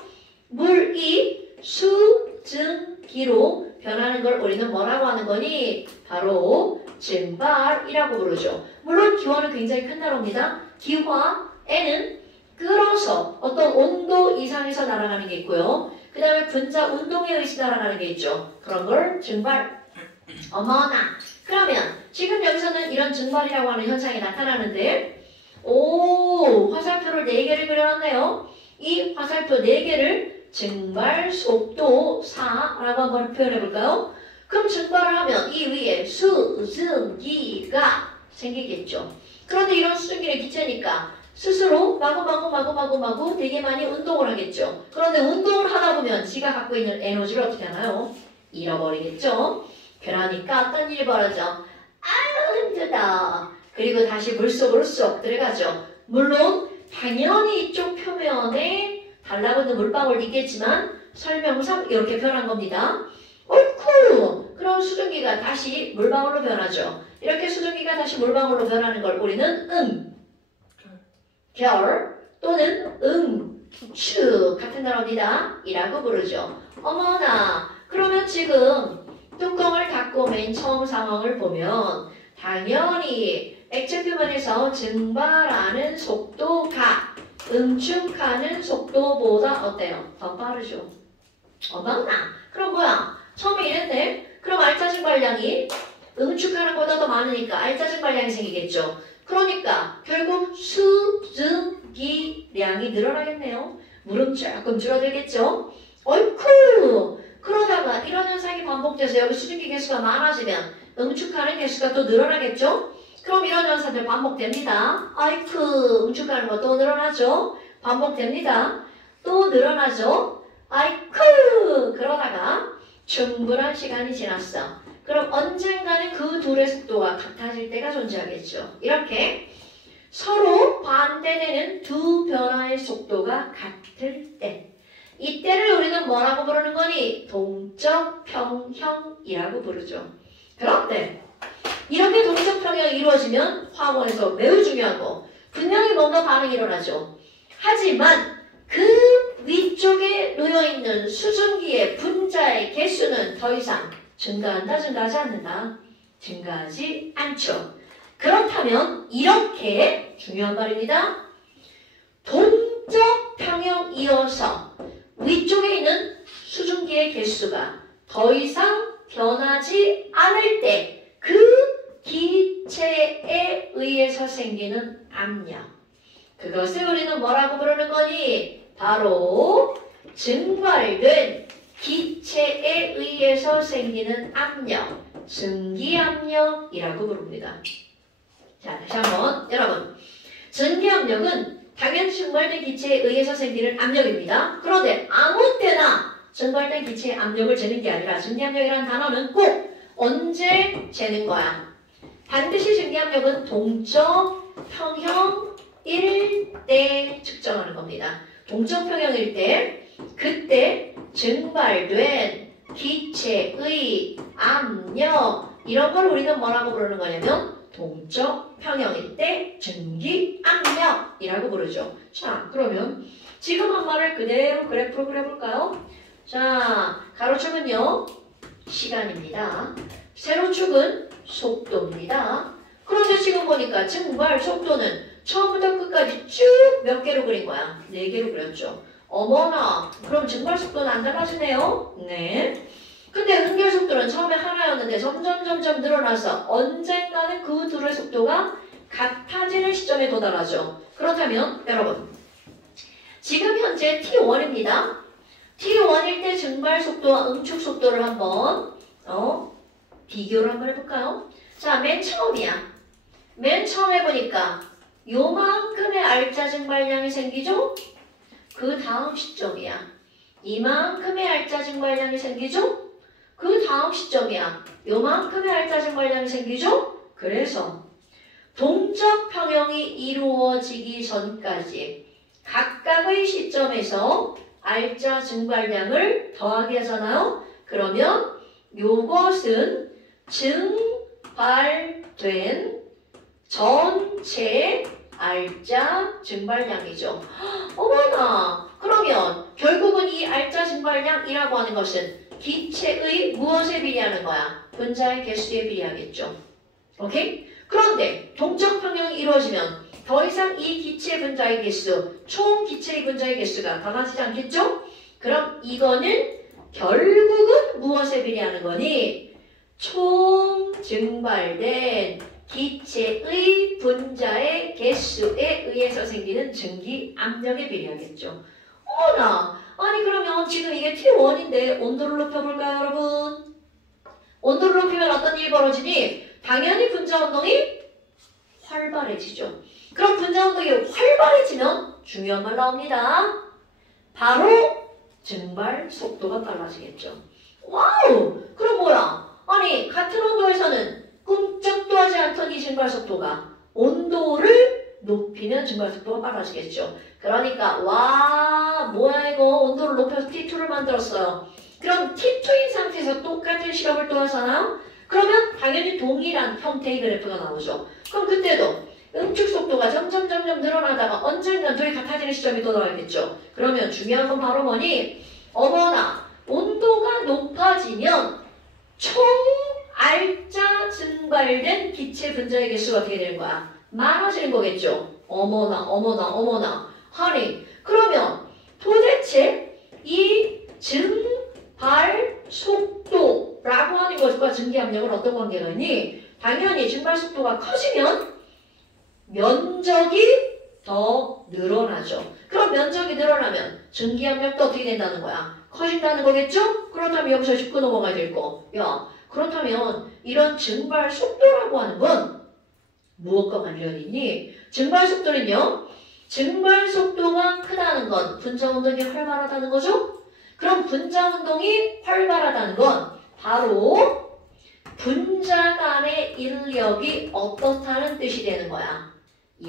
물이 수증기로 변하는 걸 우리는 뭐라고 하는 거니? 바로 증발이라고 부르죠. 물론 기화는 굉장히 큰 단어입니다. 기화에는 끌어서 어떤 온도 이상에서 날아가는 게 있고요. 그 다음에 분자 운동에 의해서 날아가는 게 있죠. 그런 걸 증발. 어머나. 그러면 지금 여기서는 이런 증발이라고 하는 현상이 나타나는데, 화살표를 4개를 그려놨네요. 이 화살표 4개를 증발 속도사라고 한번 표현해 볼까요? 그럼 증발을 하면 이 위에 수증기가 생기겠죠. 그런데 이런 수증기는 기체니까 스스로 마구 되게 많이 운동을 하겠죠. 그런데 운동을 하다 보면 지가 갖고 있는 에너지를 어떻게 하나요? 잃어버리겠죠. 그러니까 어떤 일이 벌어져? 아유 힘들다. 그리고 다시 물속으로 쏙 들어가죠. 물론 당연히 이쪽 표면에 달라붙는 물방울도 있겠지만 설명상 이렇게 변한 겁니다. 어이쿠! 그럼 수증기가 다시 물방울로 변하죠. 이렇게 수증기가 다시 물방울로 변하는 걸 우리는 결 또는 축 같은 단어입니다. 이라고 부르죠. 어머나, 그러면 지금 뚜껑을 닫고 맨 처음 상황을 보면 당연히 액체 표면에서 증발하는 속도가 응축하는 속도보다 어때요? 더 빠르죠. 어머나, 그럼 뭐야? 처음에 이랬네? 그럼 알짜 증발량이 응축하는 것보다 더 많으니까 알짜 증발량이 생기겠죠. 그러니까 결국 수증기량이 늘어나겠네요. 물은 조금 줄어들겠죠. 어이쿠! 그러다가 이런 현상이 반복돼서 여기 수증기 개수가 많아지면 응축하는 개수가 또 늘어나겠죠. 그럼 이런 현상들 반복됩니다. 아이쿠! 응축하는 거 또 늘어나죠. 반복됩니다. 또 늘어나죠. 아이쿠! 그러다가 충분한 시간이 지났어. 그럼 언젠가는 그 둘의 속도가 같아질 때가 존재하겠죠. 이렇게 서로 반대되는 두 변화의 속도가 같을 때, 이때를 우리는 뭐라고 부르는 거니? 동적 평형이라고 부르죠. 그런데 이렇게 동적 평형이 이루어지면 화학원에서 매우 중요하고 분명히 뭔가 반응이 일어나죠. 하지만 그 위쪽에 놓여있는 수증기의 분자의 개수는 더 이상 증가한다, 증가하지 않는다? 증가하지 않죠. 그렇다면 이렇게 중요한 말입니다. 동적 평형이어서 위쪽에 있는 수증기의 개수가 더 이상 변하지 않을 때 그 기체에 의해서 생기는 압력, 그것을 우리는 뭐라고 부르는 거니? 바로 증발된 기체에 의해서 생기는 압력, 증기압력이라고 부릅니다. 자, 다시 한번 여러분, 증기압력은 당연히 증발된 기체에 의해서 생기는 압력입니다. 그런데 아무 때나 증발된 기체의 압력을 재는 게 아니라 증기압력이라는 단어는 꼭 언제 재는 거야? 반드시 증기압력은 동적 평형일 때 측정하는 겁니다. 동적 평형일 때, 그때 증발된 기체의 압력, 이런 걸 우리는 뭐라고 부르는 거냐면 동적 평형일 때 증기압력이라고 부르죠. 자, 그러면 지금 한 말을 그대로 그래프로 그려볼까요? 자, 가로축은요. 시간입니다. 세로축은 속도입니다. 그런데 지금 보니까 증발 속도는 처음부터 끝까지 쭉 몇 개로 그린 거야? 4개로 그렸죠. 어머나, 그럼 증발 속도는 안 달라지네요? 네. 근데 응결 속도는 처음에 하나였는데 점점 늘어나서 언젠가는 그 둘의 속도가 같아지는 시점에 도달하죠. 그렇다면 여러분, 지금 현재 T1입니다. T1일 때 증발 속도와 응축 속도를 한번 비교를 한번 해볼까요? 자, 맨 처음이야. 맨 처음 해보니까 요만큼의 알짜 증발량이 생기죠? 그 다음 시점이야. 이만큼의 알짜 증발량이 생기죠? 그 다음 시점이야. 요만큼의 알짜 증발량이 생기죠? 그래서 동적 평형이 이루어지기 전까지 각각의 시점에서 알짜 증발량을 더하게 하잖아요. 그러면 요것은 증발된 전체 알짜 증발량이죠. 어머나, 그러면 결국은 이 알짜 증발량이라고 하는 것은 기체의 무엇에 비례하는 거야? 분자의 개수에 비례하겠죠. 오케이? 그런데 동적 평형이 이루어지면 더 이상 이 기체 분자의 개수, 총 기체의 분자의 개수가 달라지지 않겠죠? 그럼 이거는 결국은 무엇에 비례하는 거니? 총 증발된 기체의 분자의 개수에 의해서 생기는 증기 압력에 비례하겠죠. 어머나, 아니 그러면 지금 이게 T1인데 온도를 높여볼까요, 여러분? 온도를 높이면 어떤 일이 벌어지니? 당연히 분자 운동이 활발해지죠. 그럼 분자 운동이 활발해지면 중요한 말 나옵니다. 바로 증발 속도가 빨라지겠죠. 와우! 그럼 뭐야? 아니 같은 온도에서는 꿈쩍도 하지 않던 이 증발 속도가 온도를 높이면 증발 속도가 빨라지겠죠. 그러니까 와 뭐야 이거 온도를 높여서 T2를 만들었어요. 그럼 T2인 상태에서 똑같은 실험을 또 하잖아요. 그러면 당연히 동일한 형태의 그래프가 나오죠. 그럼 그때도 응축 속도가 점점 늘어나다가 언젠간 둘이 같아지는 시점이 또 나오겠죠. 그러면 중요한 건 바로 뭐니? 어머나 온도가 높아지면 총 알짜 증발된 기체 분자의 개수가 어떻게 되는 거야? 많아지는 거겠죠. 어머나 하니 그러면 도대체 이 증발 속도라고 하는 것과 증기압력은 어떤 관계가 있니? 당연히 증발 속도가 커지면 면적이 더 늘어나죠. 그럼 면적이 늘어나면 증기압력도 어떻게 된다는 거야? 커진다는 거겠죠? 그렇다면 여기서 짚고 넘어가야 될 거. 야, 그렇다면 이런 증발 속도라고 하는 건 무엇과 관련이 있니? 증발 속도는요. 증발 속도가 크다는 건 분자 운동이 활발하다는 거죠? 그럼 분자 운동이 활발하다는 건 바로 분자 간의 인력이 어떻다는 뜻이 되는 거야.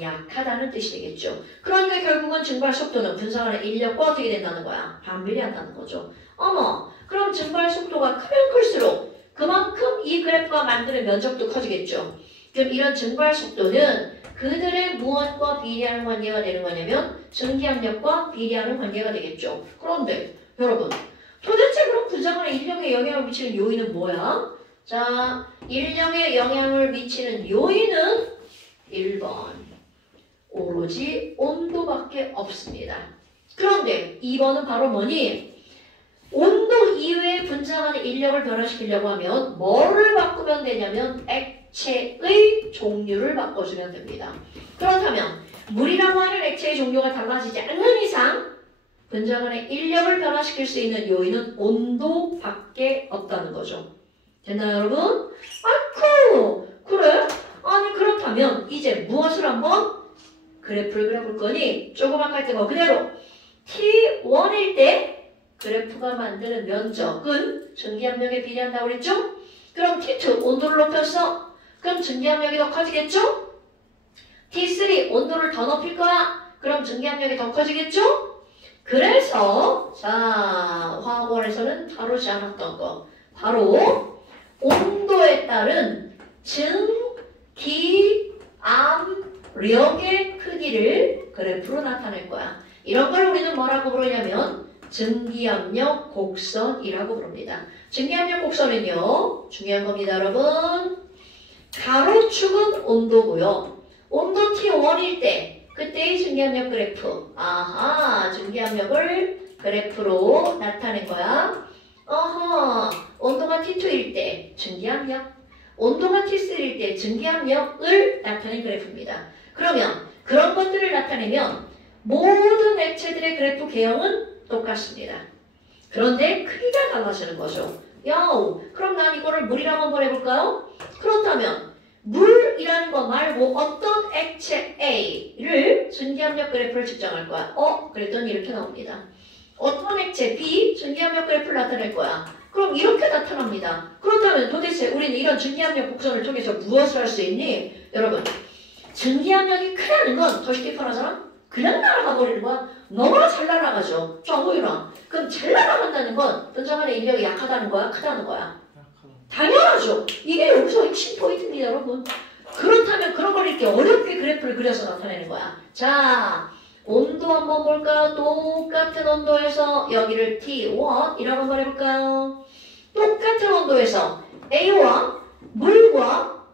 약하다는 뜻이 되겠죠. 그러니까 결국은 증발 속도는 분자 간의 인력과 어떻게 된다는 거야? 반비례한다는 거죠. 어머, 그럼 증발 속도가 크면 클수록 그만큼 이 그래프가 만드는 면적도 커지겠죠. 그럼 이런 증발 속도는 그들의 무엇과 비례하는 관계가 되는 거냐면 증기압력과 비례하는 관계가 되겠죠. 그런데 여러분, 도대체 그럼 분자 간의 인력에 영향을 미치는 요인은 뭐야? 자, 인력에 영향을 미치는 요인은 1번. 오로지 온도밖에 없습니다. 그런데 2번은 바로 뭐니? 온도 이외의 분자 간의 인력을 변화시키려고 하면 뭐를 바꾸면 되냐면 액체의 종류를 바꿔주면 됩니다. 그렇다면 물이라고 하는 액체의 종류가 달라지지 않는 이상 분자 간의 인력을 변화시킬 수 있는 요인은 온도밖에 없다는 거죠. 됐나요, 여러분? 아쿠! 그래? 아니 그렇다면 이제 무엇을 한번 그래프를 그려볼 거니? 조그맣게 할 때가 그대로 T1일 때 그래프가 만드는 면적은 증기압력에 비례한다고 그랬죠? 그럼 T2 온도를 높였어? 그럼 증기압력이 더 커지겠죠? T3 온도를 더 높일 거야? 그럼 증기압력이 더 커지겠죠? 그래서 자 화학원에서는 다루지 않았던 거 바로 온도에 따른 증기압력의 크기를 그래프로 나타낼 거야. 이런 걸 우리는 뭐라고 부르냐면 증기압력 곡선이라고 부릅니다. 증기압력 곡선은요. 중요한 겁니다, 여러분. 가로축은 온도고요. 온도 T1일 때 그때의 증기압력 그래프. 아하, 증기압력을 그래프로 나타낸 거야. 어허, 온도가 T2일 때 증기압력, 온도가 T3일 때 증기압력을 나타낸 그래프입니다. 그러면 그런 것들을 나타내면 모든 액체들의 그래프 개형은 똑같습니다. 그런데 크기가 달라지는 거죠. 그럼 난 이거를 물이라고 한번 해볼까요? 그렇다면 물이라는 거 말고 어떤 액체 A를 증기압력 그래프를 측정할 거야. 그랬더니 이렇게 나옵니다. 어떤 액체 B 증기압력 그래프를 나타낼 거야. 그럼 이렇게 나타납니다. 그렇다면 도대체 우리는 이런 증기압력 곡선을 통해서 무엇을 할 수 있니? 여러분, 증기압력이 크다는 건 더 쉽게 표현하잖아? 그냥 날아가 버리는 거야. 너무나 잘 날아가죠. 보이나? 그럼 잘 날아간다는 건 분자간의 인력이 약하다는 거야? 크다는 거야? 당연하죠. 이게 여기서 핵심 포인트입니다, 여러분. 그렇다면 그런 걸 이렇게 어렵게 그래프를 그려서 나타내는 거야. 자, 온도 한번 볼까요? 똑같은 온도에서 여기를 T1이라고 한번 해볼까요? 똑같은 온도에서 A와 물과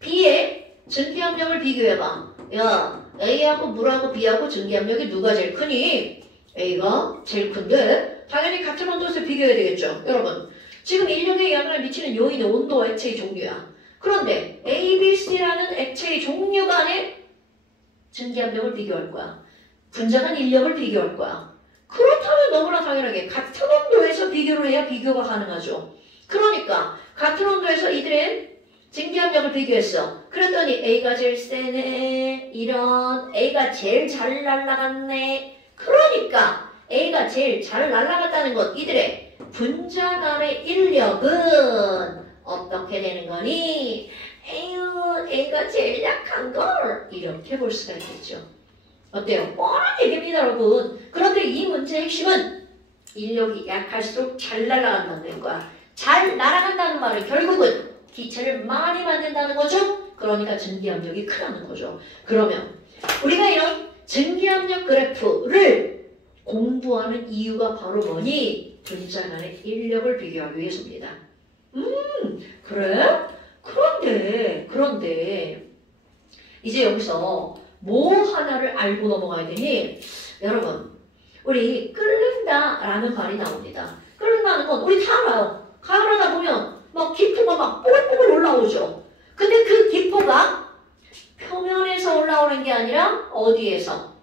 B의 증기압력을 비교해봐. 야, A하고 물하고 B하고 증기압력이 누가 제일 크니? A가 제일 큰데 당연히 같은 온도에서 비교해야 되겠죠. 여러분, 지금 인력에 영향을 미치는 요인은 온도와 액체의 종류야. 그런데 A, B, C라는 액체의 종류 간의 증기압력을 비교할 거야. 분자간 인력을 비교할 거야. 그렇다면 너무나 당연하게 같은 온도에서 비교를 해야 비교가 가능하죠. 그러니까 같은 온도에서 이들의 증기압력을 비교했어. 그랬더니 A가 제일 세네. 이런 A가 제일 잘 날아갔네. 그러니까 A가 제일 잘 날아갔다는 것, 이들의 분자 간의 인력은 어떻게 되는 거니? A가 제일 약한 걸 이렇게 볼 수가 있겠죠. 어때요? 뻔한 얘기입니다, 여러분. 그런데 이 문제의 핵심은 인력이 약할수록 잘 날아간다는 거야. 잘 날아간다는 말은 결국은 기체를 많이 만든다는 거죠. 그러니까 증기압력이 크다는 거죠. 그러면 우리가 이런 증기압력 그래프를 공부하는 이유가 바로 뭐니? 분자 간의 인력을 비교하기 위해서입니다. 그래? 그런데 이제 여기서 뭐 하나를 알고 넘어가야 되니? 여러분, 우리 끓는다라는 말이 나옵니다. 끓는다는 건 우리 다 알아요. 가열하다 보면 막 기포가 막 뽀글뽀글 올라오죠. 근데 그 기포가 표면에서 올라오는 게 아니라 어디에서?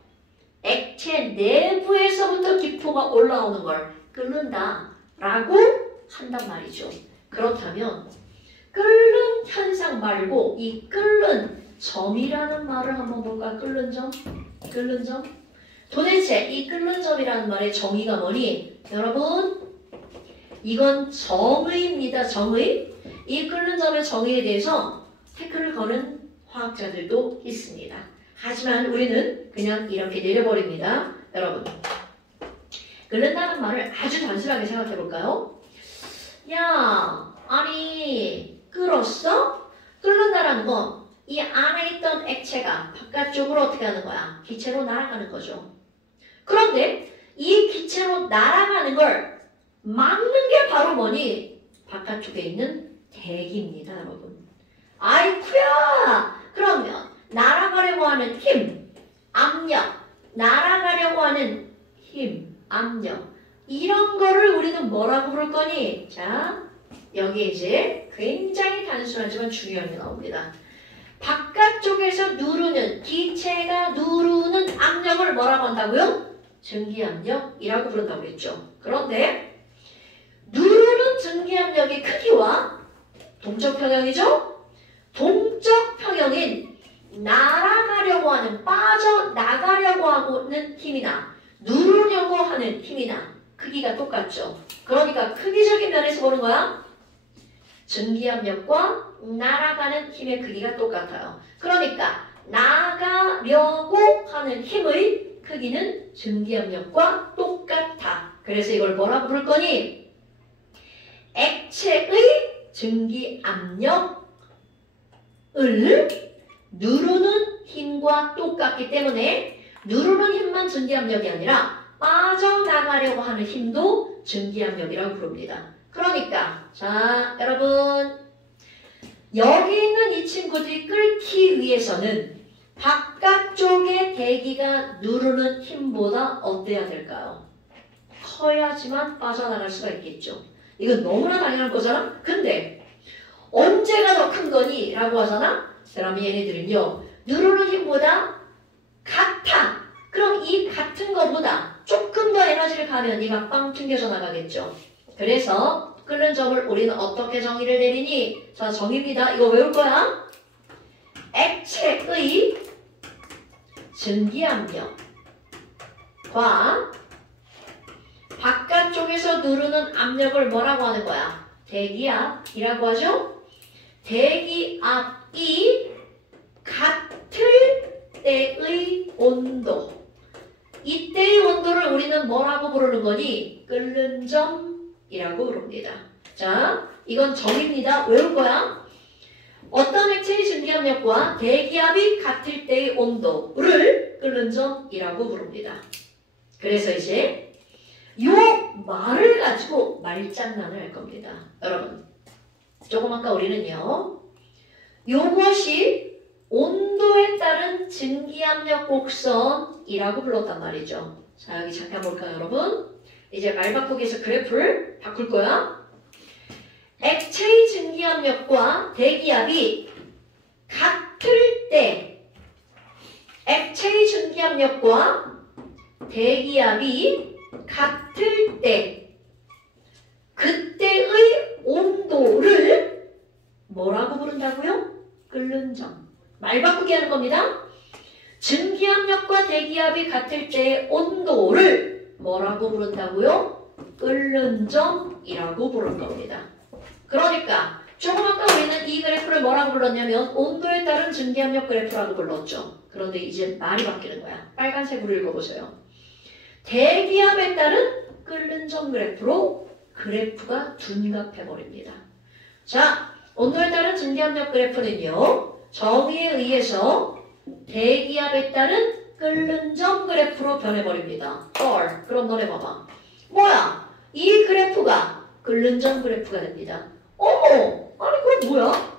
액체 내부에서부터 기포가 올라오는 걸 끓는다라고 한단 말이죠. 그렇다면 끓는 현상 말고 이 끓는 점이라는 말을 한번 볼까? 끓는 점? 끓는 점? 도대체 이 끓는 점이라는 말의 정의가 뭐니? 여러분, 이건 정의입니다. 정의. 이 끓는 점의 정의에 대해서 태클을 거는 화학자들도 있습니다. 하지만 우리는 그냥 이렇게 내려버립니다. 여러분, 끓는다는 말을 아주 단순하게 생각해 볼까요? 야, 아니 끓었어? 끓는다라는 건 이 안에 있던 액체가 바깥쪽으로 어떻게 하는 거야? 기체로 날아가는 거죠. 그런데 이 기체로 날아가는 걸 막는 게 바로 뭐니? 바깥쪽에 있는 대기입니다, 여러분. 아이쿠야! 그러면 날아가려고 하는 힘, 압력, 날아가려고 하는 힘, 압력, 이런 거를 우리는 뭐라고 부를 거니? 자, 여기에 이제 굉장히 단순하지만 중요한 게 나옵니다. 바깥쪽에서 누르는, 기체가 누르는 압력을 뭐라고 한다고요? 증기압력이라고 부른다고 했죠. 그런데 누르는 증기압력의 크기와 동적 평형이죠? 동적 평형인 날아가려고 하는, 빠져나가려고 하는 힘이나 누르려고 하는 힘이나 크기가 똑같죠. 그러니까 크기적인 면에서 보는 거야. 증기압력과 날아가는 힘의 크기가 똑같아요. 그러니까 나가려고 하는 힘의 크기는 증기압력과 똑같아. 그래서 이걸 뭐라 부를 거니? 액체의 증기압력을 누르는 힘과 똑같기 때문에 누르는 힘만 증기압력이 아니라 빠져나가려고 하는 힘도 증기압력이라고 부릅니다. 그러니까 자 여러분 여기 있는 이 친구들이 끓기 위해서는 바깥쪽의 대기가 누르는 힘보다 어때야 될까요? 커야지만 빠져나갈 수가 있겠죠. 이건 너무나 당연한 거잖아. 근데 언제가 더 큰 거니? 라고 하잖아. 그럼 얘네들은요 누르는 힘보다 같아. 그럼 이 같은 거보다 조금 더 에너지를 가면 얘가 빵 튕겨져 나가겠죠. 그래서 끓는 점을 우리는 어떻게 정의를 내리니? 자 정의입니다. 이거 외울 거야. 액체의 증기압력과 바깥쪽에서 누르는 압력을 뭐라고 하는 거야? 대기압이라고 하죠? 대기압이 같을 때의 온도. 이때의 온도를 우리는 뭐라고 부르는 거니? 끓는 점이라고 부릅니다. 자, 이건 정의입니다. 외울 거야. 어떤 액체의 증기압력과 대기압이 같을 때의 온도를 끓는 점이라고 부릅니다. 그래서 이제 요 말을 가지고 말장난을 할 겁니다. 여러분, 조금 아까 우리는요. 요것이 온도에 따른 증기압력 곡선이라고 불렀단 말이죠. 자, 여기 잠깐 볼까요, 여러분? 이제 말 바꾸기에서 그래프를 바꿀 거야. 액체의 증기압력과 대기압이 같을 때 액체의 증기압력과 대기압이 같을 때 그때의 온도를 뭐라고 부른다고요? 끓는 점. 말 바꾸기 하는 겁니다. 증기압력과 대기압이 같을 때의 온도를 뭐라고 부른다고요? 끓는 점이라고 부른 겁니다. 그러니까 조금 아까 우리는 이 그래프를 뭐라고 불렀냐면 온도에 따른 증기압력 그래프라고 불렀죠. 그런데 이제 말이 바뀌는 거야. 빨간색으로 읽어보세요. 대기압에 따른 끓는 점 그래프로 그래프가 둔갑해버립니다. 자, 온도에 따른 증기압력 그래프는요. 정의에 의해서 대기압에 따른 끓는 점 그래프로 변해버립니다. 그럼 너네 봐봐. 뭐야? 이 그래프가 끓는 점 그래프가 됩니다. 어머! 아니 그럼 뭐야?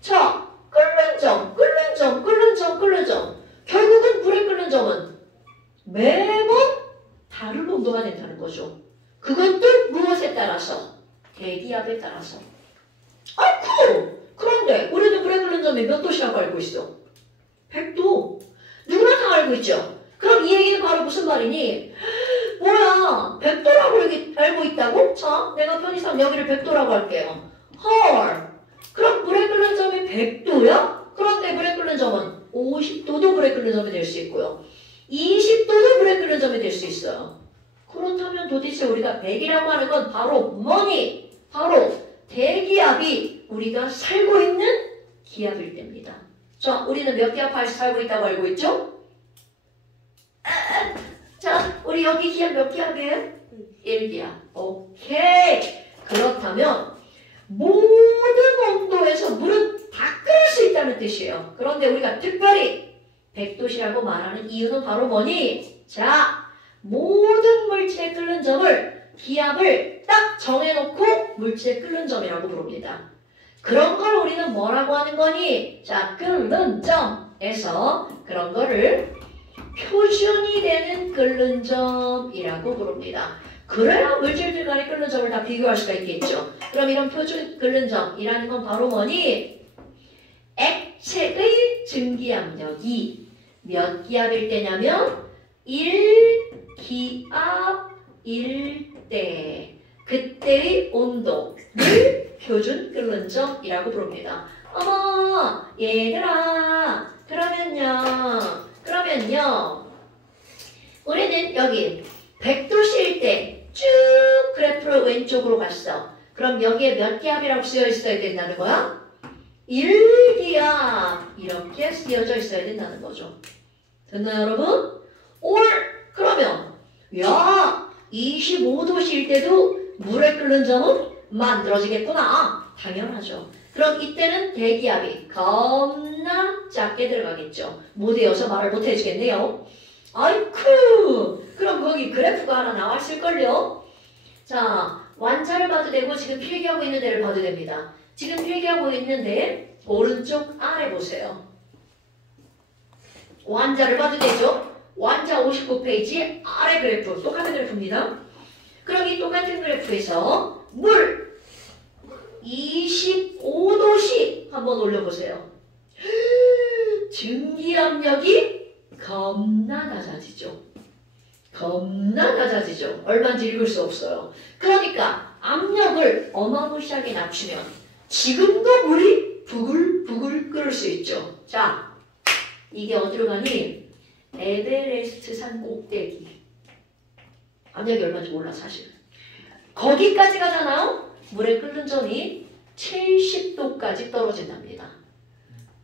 자, 끓는 점, 끓는 점, 끓는 점, 끓는 점. 결국은 불의 끓는 점은 매번 다른 온도가 된다는 거죠. 그것도 무엇에 따라서? 대기압에 따라서. 아이쿠! 그런데 우리는 불의 끓는 점이 몇 도시라고 알고 있어? 100도. 누구나 다 알고 있죠? 그럼 이 얘기는 바로 무슨 말이니? 뭐야? 100도라고 알고 있다고? 자, 내가 편의상 여기를 100도라고 할게요. 헐! 그럼 불의 끓는 점이 100도야? 그런데 불의 끓는 점은 50도도 불의 끓는 점이 될 수 있고요. 20도도 불의 끓는 점이 될 수 있어요. 그렇다면 도대체 우리가 100이라고 하는 건 바로 뭐니? 바로 대기압이 우리가 살고 있는 기압일 때입니다. 자, 우리는 몇 기압 하에서 살고 있다고 알고 있죠? 자, 우리 여기 기압 몇 기압이에요? 1기압. 오케이. 그렇다면 모든 온도에서 물은 다 끓을 수 있다는 뜻이에요. 그런데 우리가 특별히 100도시라고 말하는 이유는 바로 뭐니? 자, 모든 물질의 끓는 점을 기압을 딱 정해놓고 물질의 끓는 점이라고 부릅니다. 그런 걸 우리는 뭐라고 하는 거니? 자, 끓는 점에서 그런 거를 표준이 되는 끓는 점이라고 부릅니다. 그래야 물질들 간의 끓는 점을 다 비교할 수가 있겠죠. 그럼 이런 표준 끓는 점이라는 건 바로 뭐니? 액체의 증기압력이 몇 기압일 때냐면 1기압일 때 그때의 온도를 표준 끓는 점이라고 부릅니다. 어머 얘들아 그러면요 우리는 여기 100도씨일 때 쭉 그래프를 왼쪽으로 갔어. 그럼 여기에 몇 기압이라고 쓰여 있어야 된다는 거야? 1기압 이렇게 쓰여져 있어야 된다는 거죠. 됐나요 여러분? 그러면 야 25도씨일 때도 물에 끓는 점은 만들어지겠구나. 당연하죠. 그럼 이때는 대기압이 겁나 작게 들어가겠죠. 무대여서 말을 못 해주겠네요. 아이쿠! 그럼 거기 그래프가 하나 나왔을걸요? 자, 완자를 봐도 되고 지금 필기하고 있는 데를 봐도 됩니다. 지금 필기하고 있는데 오른쪽 아래 보세요. 완자를 봐도 되죠? 완자 59페이지 아래 그래프, 똑같은 그래프입니다. 그럼 이 똑같은 그래프에서 물 25도씩 한번 올려보세요. 증기압력이 겁나 낮아지죠. 겁나 낮아지죠. 얼마인지 읽을 수 없어요. 그러니까 압력을 어마무시하게 낮추면 지금도 물이 부글부글 끓을 수 있죠. 자, 이게 어디로 가니? 에베레스트 산 꼭대기. 압력이 얼마인지 몰라 사실. 거기까지 가잖아요. 물의 끓는 점이 70도까지 떨어진답니다.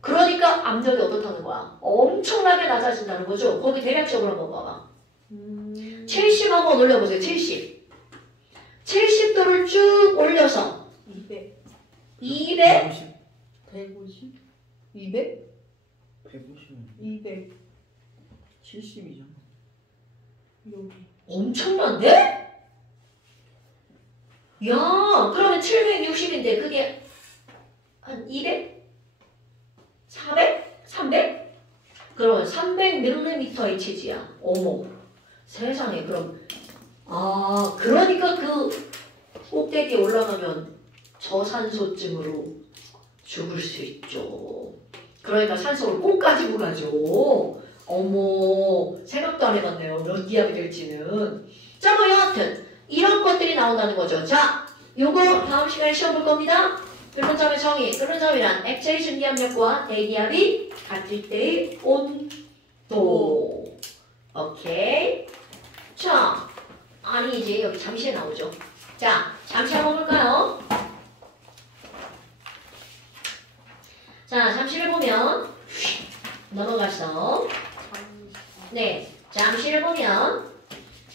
그러니까 압력이 어떻다는 거야? 엄청나게 낮아진다는 거죠. 거기 대략적으로 한번 봐봐. 70 한번 올려보세요. 70. 70도를 쭉 올려서 200. 200 150. 200? 150은 200. 70이잖아. 여기. 엄청난데? 야, 그러면 760인데 그게 한 200? 400? 300? 그러면 300ml의 체지야. 어머, 세상에. 그럼 그러니까 그 꼭대기에 올라가면 저산소증으로 죽을 수 있죠. 그러니까 산소를 꼭 가지고 가죠. 어머, 생각도 안 해봤네요. 몇 기압이 될지는. 자, 뭐 여하튼 이런 것들이 나온다는 거죠. 자, 요거 다음 시간에 시험 볼 겁니다. 끓는 점의 정의, 끓는 점이란 액체의 증기압력과 대기압이 같을 때의 온도. 오케이. 자, 아니 이제 여기 잠시에 나오죠. 자, 잠시 한번 볼까요? 자, 잠시를 보면 넘어가서 네, 잠시를 보면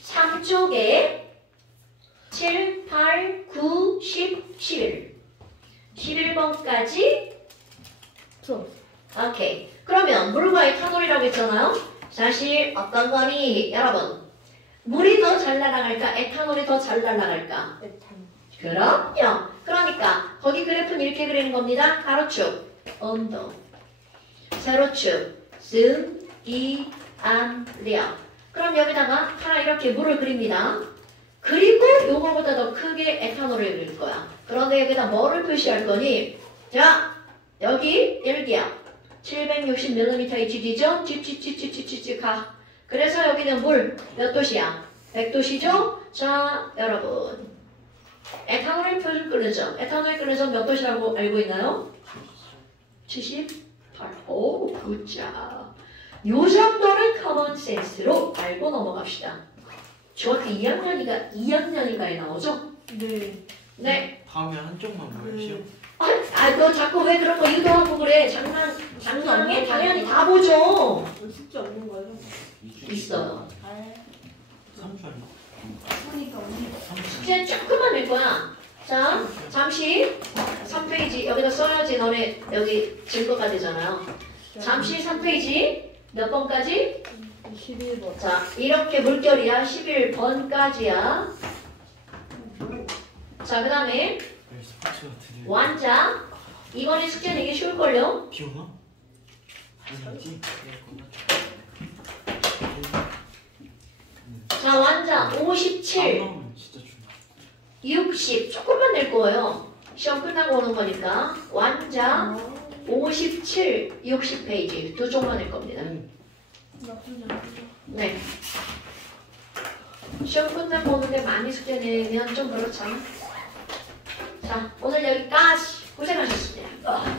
3쪽에 7, 8, 9, 10, 11 11번까지 풀어. 오케이. 그러면 물과 에탄올이라고 했잖아요. 사실 어떤 거니 여러분, 물이 더 잘 날아갈까 에탄올이 더 잘 날아갈까? 에탄. 그럼요. 그러니까 거기 그래프는 이렇게 그리는 겁니다. 가로축 온도, 세로축 증기압력. 그럼 여기다가 하나 이렇게 물을 그립니다. 그리고 요거보다 더 크게 에탄올을 그릴 거야. 그런데 여기다 뭐를 표시할 거니? 자, 여기 1기압 760ml의 지지죠? 찝찝찝찝찝찝 가. 그래서 여기는 물 몇 도시야? 100도시죠? 자, 여러분, 에탄올의 표준 끓는 점, 에탄올의 끓는 점 몇 도시라고 알고 있나요? 78. 오, 굿자. 요 정도는 커먼 센스로 알고 넘어갑시다. 정확히 2학년인가에 나오죠? 네. 네. 다음에 한쪽만 봐요 시험. 너 자꾸 왜 그런 거 유도하고 그래? 장난해? 당연히 다 보죠. 숙제 없는 거예요? 있어요. 3주 아니야? 그러니까 언니. 숙제 조금만 낼 거야. 자, 잠시 3페이지 여기다 써야지 너네 여기 증거가 되잖아요. 잠시 3페이지 몇 번까지? 11번. 자, 이렇게 물결이야. 11번까지야. 자, 그 다음에 스포츠 같은 게 완자. 이번에 숙제 내기 쉬울걸요? 비 오나? 아니지? 자, 완자 57, 나오면 진짜 준다. 60 조금만 낼 거예요. 시험 끝나고 오는 거니까. 완자 57, 60페이지 두 쪽만 낼 겁니다. 나쁘지 않아. 네. 시험 끝나고 오는데 많이 숙제 내면 좀 그렇잖아. 자, 오늘 여기까지 고생하셨습니다.